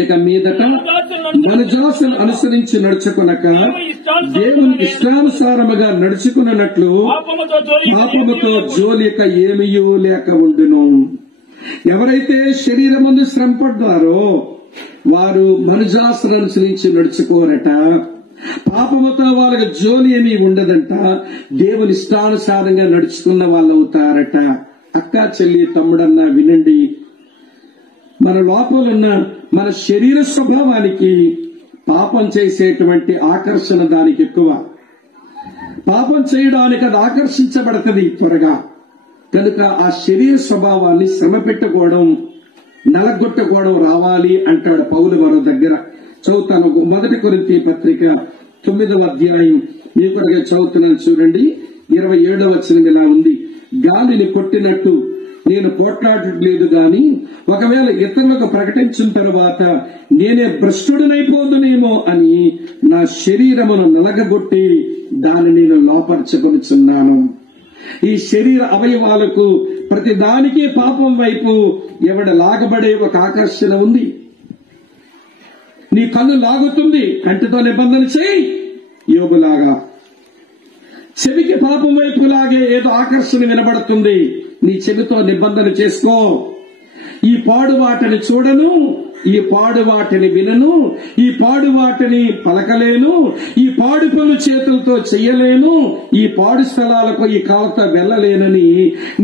ఇక మీదట మనజాసను అనుసరించి నడుచుకొనక దేవుని ఇష్టానుసారముగా నడుచుకున్నట్లు పాపముతో జోలిక ఏమీయూ లేక ఉండును. ఎవరైతే శరీరమందు శ్రమపడ్డారో వారు మనుజాసను అనుసరించి నడుచుకోరట. పాపముతో వాళ్ళకి జోలి ఏమీ ఉండదంట. దేవుని ఇష్టానుసారంగా నడుచుకున్న వాళ్ళు అవుతారట. అక్క చెల్లి తమ్ముడన్నా వినండి, మన లోపలున్న మన శరీర స్వభావానికి పాపం చేసేటువంటి ఆకర్షణ దానికి ఎక్కువ. పాపం చేయడానికి అది ఆకర్షించబడుతుంది త్వరగా. కనుక ఆ శరీర స్వభావాన్ని శ్రమ పెట్టుకోవడం, నలగొట్టుకోవడం రావాలి అంటాడు పౌలు మరో దగ్గర. చదువుతాను. 1 కొరింథీ పత్రిక 9వ అధ్యాయం మీ కొరగా చదువుతున్నాను చూడండి. 27వ వచనం ఇలా ఉంది: గాలిని కొట్టినట్టు నేను పోట్లాడలేదు గాని ఒకవేళ ఇతరులకు ప్రకటించిన తర్వాత నేనే భ్రష్టుడినైపోదునేమో అని నా శరీరమును నలగగొట్టి దాన్ని నేను లోపర్చుకొనుచున్నాను. ఈ శరీర అవయవాలకు ప్రతి దానికి పాపం వైపు ఎవడ లాగబడే ఒక ఆకర్షణ ఉంది. నీ కన్ను లాగుతుంది, కంటితో నిబంధన చేయి యోబులాగా. చెవికి పాపం వైపు లాగే ఏదో ఆకర్షణ వినబడుతుంది, నీ చెవితో నిబంధన చేసుకో. ఈ పాడు వాటిని చూడను, ఈ పాడు వాటిని వినను, ఈ పాడు వాటిని పలకలేను, ఈ పాడు పనులు చేతులతో చెయ్యలేను, ఈ పాడు స్థలాలకు ఈ కాళ్ళతో వెళ్ళలేనని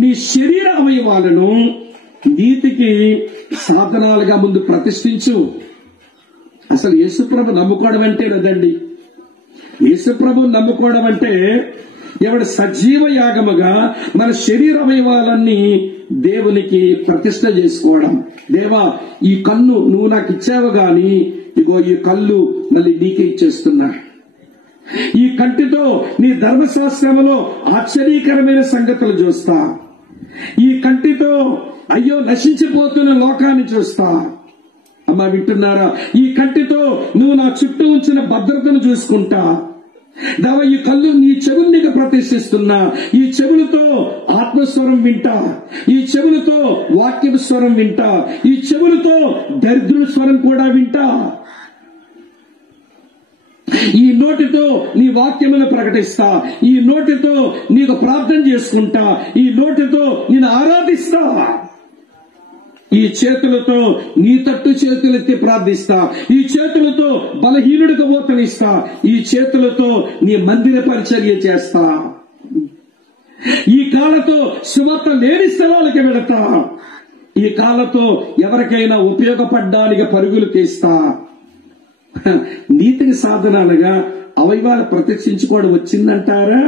నీ శరీర అవయవాలను నీతికి సాధనాలుగా ముందు ప్రతిష్ఠించు. అసలు యేసుప్రభు నమ్ముకోవడం అంటే లేదండి. యేసుప్రభు నమ్ముకోవడం అంటే ఎవడు సజీవ యాగముగా మన శరీర అవయవాలన్నీ దేవునికి ప్రతిష్ఠ చేసుకోవడం. దేవా, ఈ కన్ను నువ్వు నాకు ఇచ్చావు గాని ఇగో ఈ కళ్ళు మళ్ళీ నీకే ఇచ్చేస్తున్నా. ఈ కంటితో నీ ధర్మశాస్త్రములో ఆశ్చర్యకరమైన సంగతులు చూస్తా. ఈ కంటితో అయ్యో నశించిపోతున్న లోకాన్ని చూస్తా. అమ్మా వింటున్నారా? ఈ కంటితో నువ్వు నా చుట్టూ ఉంచిన భద్రతను చూసుకుంటా. దేవా, ఈ కళ్ళు నీ చెవులు నీకు ప్రతిష్ఠిస్తున్నా. ఈ చెవులతో ఆత్మస్వరం వింటా, ఈ చెవులతో వాక్య స్వరం వింటా, ఈ చెవులతో దరిద్రుల స్వరం కూడా వింటా. ఈ నోటితో నీ వాక్యమును ప్రకటిస్తా, ఈ నోటితో నీకు ప్రార్థన చేసుకుంటా, ఈ నోటితో నేను ఆరాధిస్తా. ఈ చేతులతో నీ తట్టు చేతులెత్తి ప్రార్థిస్తా, ఈ చేతులతో బలహీనుడికి ఓతనిస్తా, ఈ చేతులతో నీ మందిర పరిచర్య చేస్తా. ఈ కాళ్ళతో సువార్త లేని స్థలాలకి వెళతా. ఈ కాళ్ళతో ఎవరికైనా ఉపయోగపడడానికి పరుగులు తీస్తా. నీతికి సాధనాలుగా అవయవాలు ప్రదర్శించుకోవడం వచ్చిందంటారా?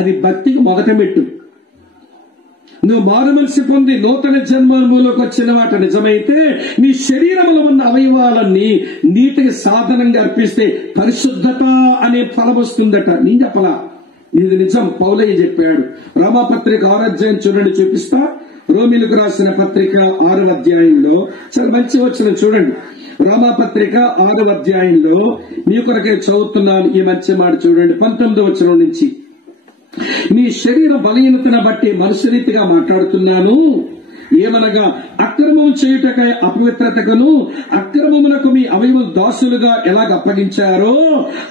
అది భక్తికి మొదట మెట్టు. నువ్వు మారు మనసు పొంది నూతన జన్మలోకి వచ్చిన మాట నిజమైతే నీ శరీరంలో ఉన్న అవయవాలన్నీ నీతికి సాధనంగా అర్పిస్తే పరిశుద్ధత అనే ఫలం వస్తుందట. నేను చెప్పలా, ఇది నిజం. పౌలయ్య చెప్పాడు. రోమాపత్రిక 6వ అధ్యాయం చూడండి, చూపిస్తా. రోమిలకు రాసిన పత్రిక 6వ అధ్యాయంలో చాలా మంచి వచనం చూడండి. రోమాపత్రిక 6వ అధ్యాయంలో మీ కొరకే చదువుతున్నాను ఈ మంచి మాట చూడండి. 19వ వచనం నుంచి: మీ శరీర బలహీనతను బట్టి మనుషరీతిగా మాట్లాడుతున్నాను. ఏమనగా అక్రమం చేయుటకై అపవిత్రతకును అక్రమమునకు మీ అవయవం దాసులుగా ఎలాగ అప్పగించారో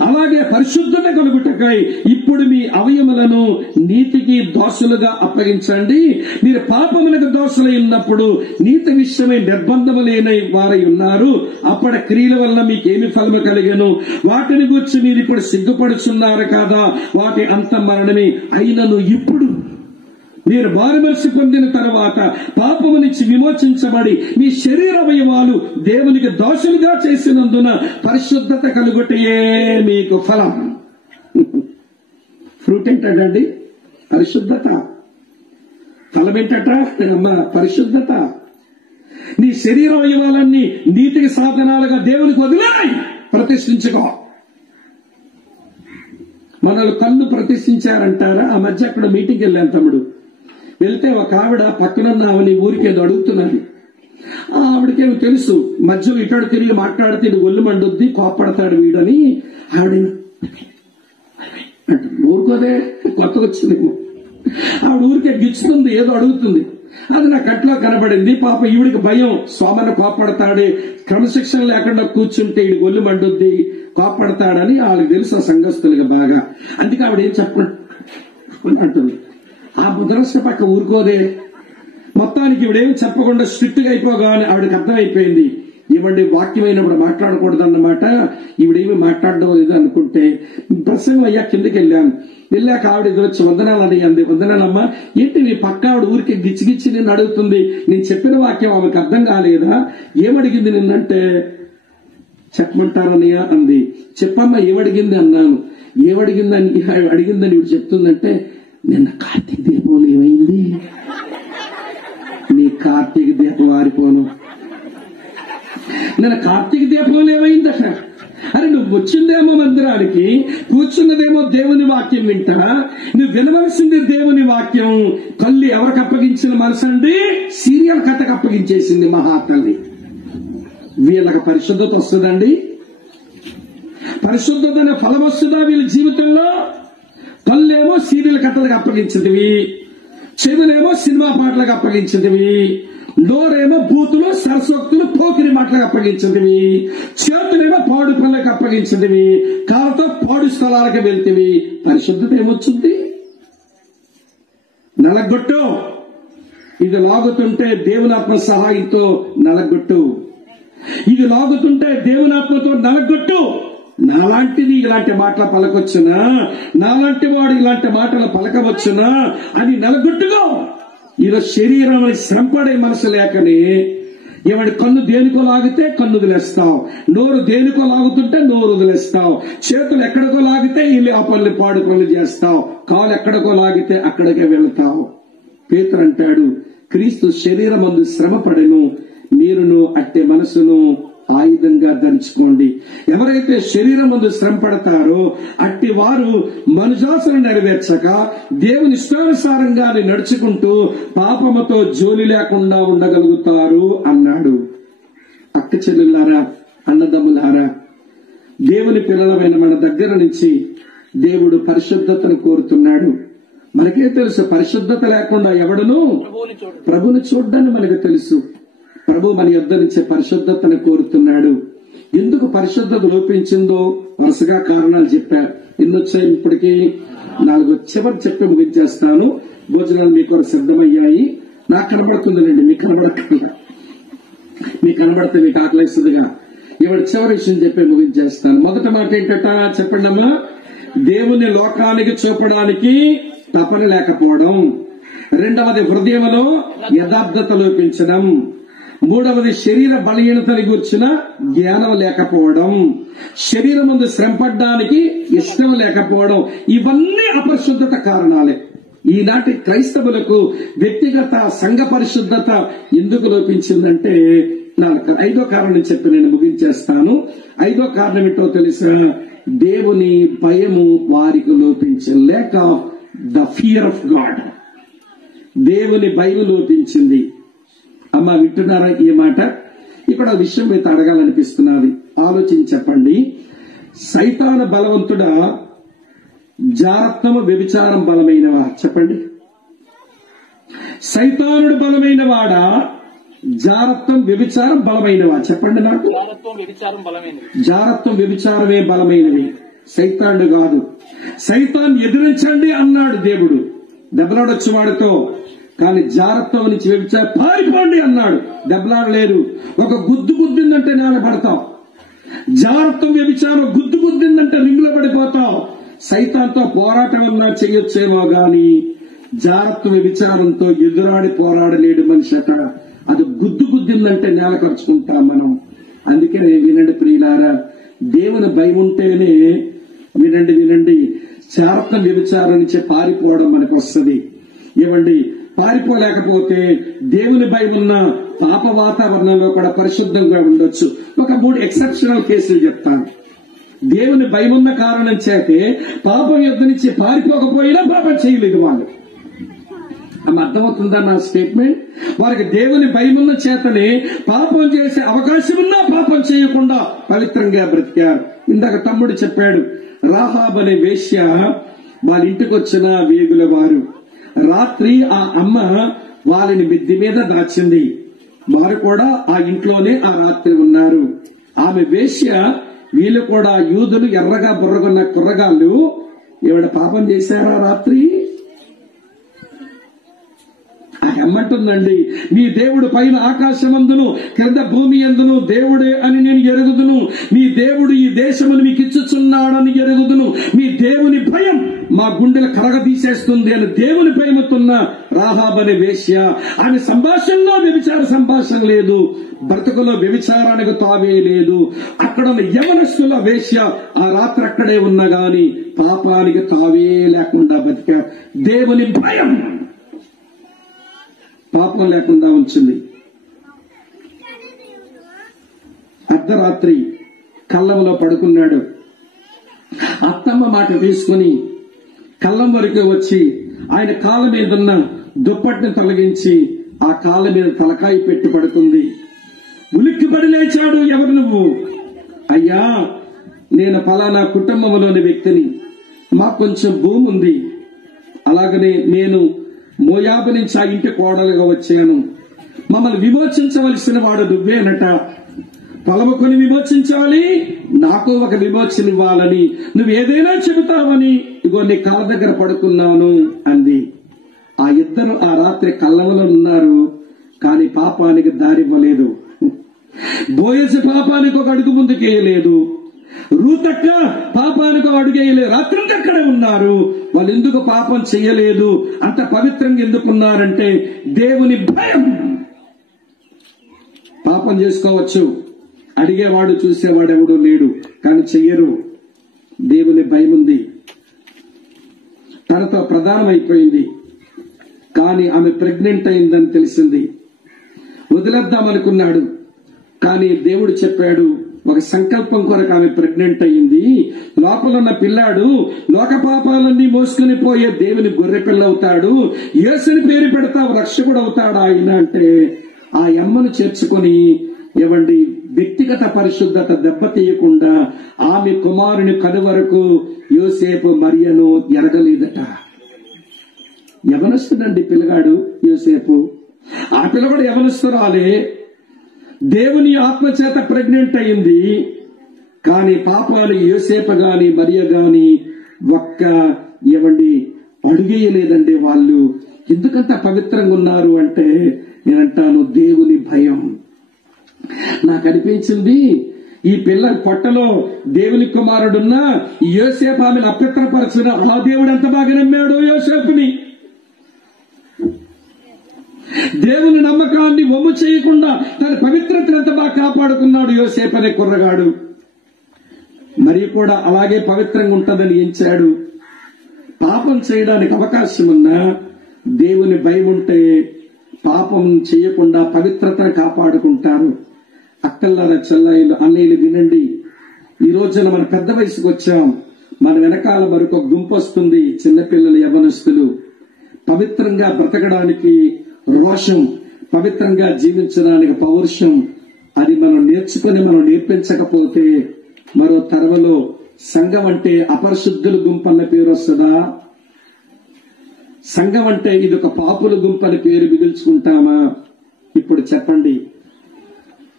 అలాగే పరిశుద్ధత కలుగుటకై ఇప్పుడు మీ అవయములను నీతికి దాసులుగా అప్పగించండి. మీరు పాపములకు దోషులై ఉన్నప్పుడు నీతి విషయమై నిర్బంధము లేని వారై ఉన్నారు. అప్పటి క్రియల వలన మీకేమి ఫలము కలిగను? వాటిని గురించి మీరు ఇప్పుడు సిగ్గుపడుచున్నారు కాదా? వాటి అంత మరణమే. అయినను ఇప్పుడు మీరు మారుమనసు పొందిన తర్వాత పాపము నుంచి విమోచించబడి మీ శరీర అవయవాలు దేవునికి దాసులుగా చేసినందున పరిశుద్ధత కలుగుటయే మీకు ఫలం. ఫ్రూట్ ఏంటండి? పరిశుద్ధత. ఫలం ఏంటట? పరిశుద్ధత. నీ శరీర అవయవాలన్నీ నీతికి సాధనాలుగా దేవునికి వదిలేయ్, ప్రతిష్ఠించుకో. మనల్ని కన్ను ప్రతిష్ఠించారంటారా? ఆ మధ్య అక్కడ మీటింగ్కి వెళ్ళాను తమ్ముడు. వెళ్తే ఒక ఆవిడ పక్కనున్న ఆవిడ ఊరికేదో అడుగుతున్నది. ఆవిడకేమో తెలుసు మధ్యలో ఇటాడు తిరిగి మాట్లాడితే ఒళ్ళు మండుద్ది, కోప్పడతాడు వీడని. ఆవిడ ఊరుకోదే, కొత్తగా వచ్చిందేమో. ఆవిడ ఊరికే గిచ్చుతుంది, ఏదో అడుగుతుంది. అది నా కట్లో కనబడింది. పాప ఈవిడికి భయం, సోమన్న కోప్పడతాడే, క్రమశిక్షణ లేకుండా కూర్చుంటే ఈడి ఒళ్ళు మండుద్ది, కోప్పడతాడని వాళ్ళకి తెలుసు ఆ సంఘస్థులుగా బాగా. అందుకే ఆవిడ ఏం చెప్పండి అంటుంది. ఆ ముద్రష్ట పక్క ఊరుకోదే. మొత్తానికి ఇవిడేమి చెప్పకుండా స్ట్రిక్ట్ గా అయిపోగానే ఆవిడకి అర్థమైపోయింది ఏమండి వాక్యం అయినప్పుడు మాట్లాడకూడదు అన్నమాట, ఈవిడేమి మాట్లాడడం లేదు అనుకుంటే ప్రసంగం అయ్యా కిందకి వెళ్ళాక ఆవిడ ఎదురొచ్చి వందనాలని అంది. వందనాలమ్మా, ఏంటి మీ పక్క ఆవిడ ఊరికి గిచ్చిగిచ్చి నేను అడుగుతుంది, నేను చెప్పిన వాక్యం ఆమెకు అర్థం కాలేదా, ఏమడిగింది నిన్నంటే చెప్పమంటారనయ్య అంది. చెప్పమ్మా ఏమడిగింది అన్నాను. ఏమడిగిందని అడిగిందని ఇవి చెప్తుందంటే, నిన్న కార్తీక దీపంలో ఏమైంది, నీ కార్తీక దీపం ఆరిపోను, నిన్న కార్తీక దీపంలో ఏమైందట. అరే నువ్వు వచ్చిందేమో మందిరానికి, కూర్చున్నదేమో దేవుని వాక్యం వింటా, నువ్వు వినవలసింది దేవుని వాక్యం. కళ్ళు ఎవరికి అప్పగించిన మనసు అండి, సీరియల్ కథకు అప్పగించేసింది మహాతల్లి. వీళ్ళకి పరిశుద్ధత వస్తుందండి? పరిశుద్ధత అనే ఫలం వస్తుందా వీళ్ళ జీవితంలో? కళ్ళేమో సీరియల్ కథలకు అప్పగించిందివి, చెవులేమో సినిమా పాటలకు అప్పగించిందివి, నోరేమో బూతులు సరస్వక్తులు పోకిరి మాటలకు అప్పగించిందివి, చేతులేమో పాడు పనులకు అప్పగించిందివి, కాళ్ళతో పాడు స్థలాలకు వెళ్తేవి. పరిశుద్ధత ఏమొచ్చింది? నలగొట్టు. ఇది లాగుతుంటే దేవునాత్మ సహాయంతో నలగొట్టు, ఇది లాగుతుంటే దేవునాత్మతో నలగొట్టు. నాలాంటిది ఇలాంటి మాటల పలకొచ్చునా, నాలాంటి వాడు ఇలాంటి మాటలు పలకవచ్చునా అని నలగొట్టుగా. ఈరోజు శరీరం శ్రమపడే మనసు లేకనే ఏమంటే కన్ను దేనికో లాగితే కన్ను వదిలేస్తావు, నోరు దేనికో లాగుతుంటే నోరు వదిలేస్తావు, చేతులు ఎక్కడికో లాగితే ఇల్లు ఆ పనులు పాడు పనులు చేస్తావు, కాలు ఎక్కడికో లాగితే అక్కడికే వెళ్తావు. పేతురు అంటాడు, క్రీస్తు శరీరమందు శ్రమపడెను, మీరును అట్టే మనసును ఆయుధంగా ధరించుకోండి. ఎవరైతే శరీరం ముందు శ్రమ పడతారో అట్టి వారు మనుజాసను నెరవేర్చక దేవుని ఇష్టానుసారంగా నడుచుకుంటూ పాపముతో జోలి లేకుండా ఉండగలుగుతారు అన్నాడు. అక్క చెల్లెలారా, అన్నదమ్ములారా, దేవుని పిల్లలమైన మన దగ్గర నుంచి దేవుడు పరిశుద్ధతను కోరుతున్నాడు. మనకే తెలుసు పరిశుద్ధత లేకుండా ఎవడును ప్రభుని చూడ్డాన్ని మనకు తెలుసు. ప్రభు మన యొద్ద నుంచి పరిశుద్ధతను కోరుతున్నాడు. ఎందుకు పరిశుద్ధత లోపించిందో వరుసగా కారణాలు చెప్పారు. ఎన్నొచ్చాయి ఇప్పటికీ? 4 చివరి చెప్పి ముగించేస్తాను. భోజనాలు మీకు సిద్ధమయ్యాయి. నాకు కనబడుతుందండి, మీకు కనబడట్లేదు. మీకు కనబడితే మీకు ఆకలిస్తుందిగా. ఇవాళ చివరి విషయం చెప్పి ముగించేస్తాను. మొదటి మాట ఏంటట చెప్పండి అమ్మా. దేవుని లోకానికి చూపడానికి తపన లేకపోవడం. రెండవది హృదయంలో యథార్థత లోపించడం. మూడవది శరీర బలహీనతని గూర్చిన జ్ఞానం లేకపోవడం. శరీరం ముందు శ్రమపడ్డానికి ఇష్టం లేకపోవడం. ఇవన్నీ అపరిశుద్ధత కారణాలే. ఈనాటి క్రైస్తవులకు వ్యక్తిగత సంఘ పరిశుద్ధత ఎందుకు లోపించిందంటే 5వ కారణం చెప్పి నేను ముగించేస్తాను. 5వ కారణం ఏంటో తెలుసా? దేవుని భయము వారికి లోపించింది. Lack of the fear of God. దేవుని భయం లోపించింది. అమ్మ వింటున్నారా ఈ మాట? ఇక్కడ విషయం మీద అడగాలనిపిస్తున్నది. ఆలోచించి చెప్పండి. సైతాను బలవంతుడా, జారత్వము వ్యభిచారం బలమైనవా? చెప్పండి. సైతానుడు బలమైన వాడా, జారత్వం వ్యభిచారం బలమైనవా? చెప్పండి నాకు. జారత్వం వ్యభిచారమే బలమైనవి, సైతానుడు కాదు. సైతాన్ ఎదిరించండి అన్నాడు దేవుడు దెబ్బలాడొచ్చు వాడితో. కానీ జారత్వం నుంచి వ్యభిచారం పారిపోండి అన్నాడు. దెబ్బలాడలేరు. ఒక గుద్దు గుద్దిందంటే నేల పడతావు. జారత్వం వ్యభిచారం గుద్దు గుద్దిందంటే రింగులో పడిపోతావు. సైతాన్తో పోరాటం ఉన్నా చెయ్యొచ్చేమో గాని జారత్వ వ్యభిచారంతో ఎదురాడి పోరాడలేడు మనిషి. అక్కడ అది గుద్దు గుద్దిందంటే నేల ఖర్చుకుంటాం మనం. అందుకే వినండి ప్రియులారా, దేవుని భయం ఉంటేనే వినండి జారత్వ వ్యభిచారం నుంచి పారిపోవడం మనకు వస్తుంది. ఏమండి, పారిపోలేకపోతే దేవుని భయం ఉన్న పాప వాతావరణంలో కూడా పరిశుద్ధంగా ఉండొచ్చు. ఒక 3 ఎక్సెప్షనల్ కేసులు చెప్తాను. దేవుని భయం ఉన్న కారణం చేతే పాపం యొద్ద నుంచి పారిపోకపోయినా పాపం చేయలేదు వాళ్ళు. అమ్మ అర్థమవుతుందా నా స్టేట్మెంట్? వారికి దేవుని భయం ఉన్న చేతనే పాపం చేసే అవకాశం ఉన్నా పాపం చేయకుండా పవిత్రంగా బ్రతికారు. ఇందాక తమ్ముడు చెప్పాడు, రాహాబ్ అనే వేశ్య వాళ్ళ ఇంటికి వచ్చిన వేగుల వారు. రాత్రి ఆ అమ్మ వాళ్ళని మిద్ది మీద దాచింది. వారు కూడా ఆ ఇంట్లోనే ఆ రాత్రి ఉన్నారు. ఆమె వేశ్య, వీళ్ళు కూడా యూదులు, ఎర్రగా బుర్రగొన్న కుర్రగాళ్ళు. ఏమైనా పాపం చేశారా రాత్రి? ఏమంటుందండి, మీ దేవుడు పైన ఆకాశమందును క్రింద భూమి యందును దేవుడే అని నేను ఎరుగుదును, మీ దేవుడు ఈ దేశమును మీకు ఇచ్చుచున్నాడని ఎరుగుదును, మీ దేవుని భయం మా గుండెలు కరగదీసేస్తుంది అని దేవుని భయముతున్న రాహాబ్ అనే వేశ్య. ఆమె సంభాషణలో వ్యభిచార సంభాషణ లేదు, బ్రతుకులో వ్యభిచారానికి తావే లేదు. అక్కడ ఉన్న యవనస్తుల వేశ్య ఆ రాత్రి అక్కడే ఉన్నా గాని పాపానికి తావే లేకుండా బతికా. దేవుని భయం పాపం లేకుండా ఉంచింది. అర్ధరాత్రి కళ్ళంలో పడుకున్నాడు. అత్తమ్మ మాట తీసుకుని కళ్ళం వరకు వచ్చి ఆయన కాళ్ళ మీదున్న దుప్పటిని తొలగించి ఆ కాళ్ళ మీద తలకాయి పెట్టి పడుకుంది. ఉలిక్కిపడి లేచాడు. ఎవరు నువ్వు? అయ్యా, నేను ఫలానా కుటుంబంలోని వ్యక్తిని, మాకు కొంచెం భూమి ఉంది, అలాగనే నేను మోయాబు నుంచి ఆ ఇంటి కోడలుగా వచ్చాను, మమ్మల్ని విమోచించవలసిన వాడు నువ్వేనట, పొలము కొని విమోచించాలి, నాకు ఒక విమోచన ఇవ్వాలని నువ్వు ఏదైనా చెబుతావని ఇగో నీ కాళ్ళ దగ్గర పడుకున్నాను అంది. ఆ ఇద్దరు ఆ రాత్రి కళ్ళంలో ఉన్నారు, కానీ పాపానికి దారివ్వలేదు. బోయజు పాపానికి ఒక అడుగు ముందుకేయలేదు, రూతక్క పాపానికి ఒక అడుగేయలేదు. రాత్రికి అక్కడే ఉన్నారు. వాళ్ళు ఎందుకు పాపం చెయ్యలేదు, అంత పవిత్రంగా ఎందుకున్నారంటే దేవుని భయం. పాపం చేసుకోవచ్చు, అడిగేవాడు చూసేవాడు ఎవడు లేడు, కానీ చెయ్యరు. దేవుని భయం ఉంది. తనతో ప్రధానమైపోయింది. కానీ ఆమె ప్రెగ్నెంట్ అయిందని తెలిసింది. వదిలేద్దామనుకున్నాడు, కానీ దేవుడు చెప్పాడు, ఒక సంకల్పం కొరకు ఆమె ప్రెగ్నెంట్ అయ్యింది. లోపల ఉన్న పిల్లాడు లోక పాపాలన్నీ మోసుకుని పోయే దేవుని గొర్రె పిల్ల అవుతాడు, యేసుని పేరు పెడతావు, రక్షకుడు అవుతాడు ఆయన అంటే ఆ అమ్మను చేర్చుకొని ఏవండి వ్యక్తిగత పరిశుద్ధత దెబ్బతీయకుండా ఆమె కుమారుని కనువరకు యోసేపు మరియను ఎరగలేదట. యవనస్తుడండి పిల్లగాడు యోసేపు. ఆ పిల్లగాడు యవనస్తురాలే, దేవుని ఆత్మ చేత ప్రెగ్నెంట్ అయింది. కానీ పాపాలు యోసేపు గాని మరియ గాని ఒక్క ఏమండి అడుగేయలేదండి. వాళ్ళు ఎందుకంత పవిత్రంగా ఉన్నారు అంటే నేనంటాను దేవుని భయం. నాకు అనిపించింది, ఈ పిల్ల పొట్టలో దేవుని కుమారుడున్నా యోసేపు ఆమెను అపవిత్రపరచిన ఆ దేవుడు ఎంత బాగా నమ్మాడు యోసేపుని. దేవుని నమ్మకాన్ని వమ్ము చేయకుండా తన పవిత్రతను ఎంత బాగా కాపాడుకున్నాడు యోసేపు అనే కుర్రగాడు. మరి కూడా అలాగే పవిత్రంగా ఉంటుందని ఎంచాడు. పాపం చేయడానికి అవకాశం ఉన్నా దేవుని భయం ఉంటే పాపం చేయకుండా పవిత్రతను కాపాడుకుంటారు. అక్కల్లారా, చెల్లాయిలు, అన్నయ్యలు వినండి. ఈ రోజున మన పెద్ద వయసుకు వచ్చాం. మన వెనకాల మరొక గుంపు వస్తుంది, చిన్నపిల్లలు, యవ్వనస్తులు. పవిత్రంగా బ్రతకడానికి రోషం, పవిత్రంగా జీవించడానికి పౌరుషం, అది మనం నేర్చుకుని మనం నేర్పించకపోతే మరో తరవలో సంఘం అంటే అపరిశుద్ధుల గుంపు అన్న పేరు వస్తుందా? సంఘం అంటే ఇది ఒక పాపుల గుంపు అని పేరు మిగుల్చుకుంటామా? ఇప్పుడు చెప్పండి.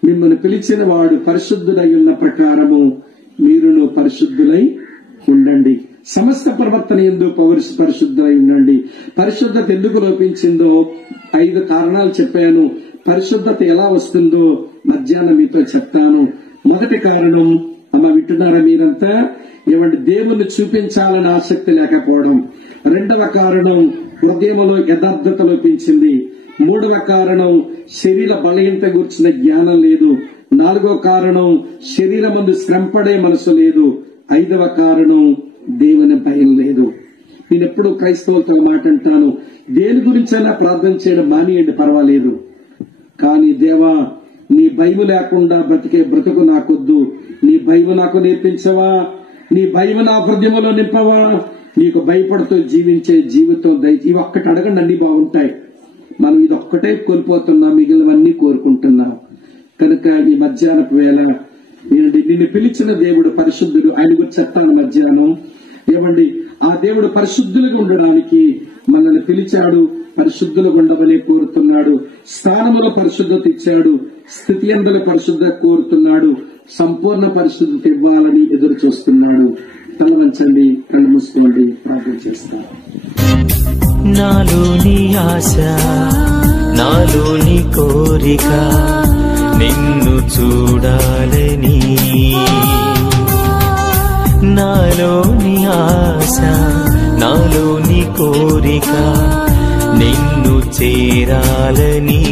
మిమ్మల్ని పిలిచిన వాడు పరిశుద్ధుడై ఉన్న ప్రకారము మీరును పరిశుద్ధులై ఉండండి. సమస్త ప్రవర్తన యందు పరిశుద్ధులై ఉండండి. పరిశుద్ధత ఎందుకు లోపించిందో 5 కారణాలు చెప్పాను. పరిశుద్ధత ఎలా వస్తుందో మధ్యాహ్నం మీతో చెప్తాను. మొదటి కారణం, అమ్మ వింటున్నారా మీరంతా? ఏమంటే దేవుని చూపించాలని ఆసక్తి లేకపోవడం. రెండవ కారణం, హృదయంలో యథార్థత లోపించింది. మూడవ కారణం, శరీర బలహీనత గురించిన జ్ఞానం లేదు. నాలుగో కారణం, శరీరమందు శ్రమపడే మనసు లేదు. 5వ కారణం, దేవుని భయం లేదు. నేను ఎప్పుడు క్రైస్తవులతో మాట అంటాను, దేని గురించైనా ప్రార్థన చేయడం మానేయండి, పర్వాలేదు. కానీ దేవా, నీ భయం లేకుండా బ్రతికే బ్రతుకు నాకొద్దు. నీ భయం నాకు నేర్పించవా? నీ భయం నా హృదయంలో నింపవా? నీకు భయపడుతూ జీవించే జీవితం ఇవి ఒక్కటి అడగండి, అన్ని బాగుంటాయి. మనం ఇది ఒక్కటే కోల్పోతున్నాం, మిగిలినవన్నీ కోరుకుంటున్నాం. కనుక ఈ మధ్యాహ్నపు వేళ నిన్ను పిలిచిన దేవుడు పరిశుద్ధుడు. ఆయన గురించి చెప్తాను మధ్యాహ్నం. ఏమండి, ఆ దేవుడు పరిశుద్ధులుగా ఉండడానికి మనల్ని పిలిచాడు, పరిశుద్ధులుగా ఉండమని కోరుతున్నాడు. స్థానములో పరిశుద్ధత ఇచ్చాడు, స్థితి అందులో పరిశుద్ధత కోరుతున్నాడు, సంపూర్ణ పరిశుద్ధత ఇవ్వాలని ఎదురు చూస్తున్నాడు. తల వంచండి, కళ్ళు మూసుకోండి, ప్రార్థన చేస్తాం. నాలోని ఆశ నాలోని కోరిక నిన్ను చూడాలని నాలోని ఆశ నాలోని కోరిక నిన్ను చేరాలని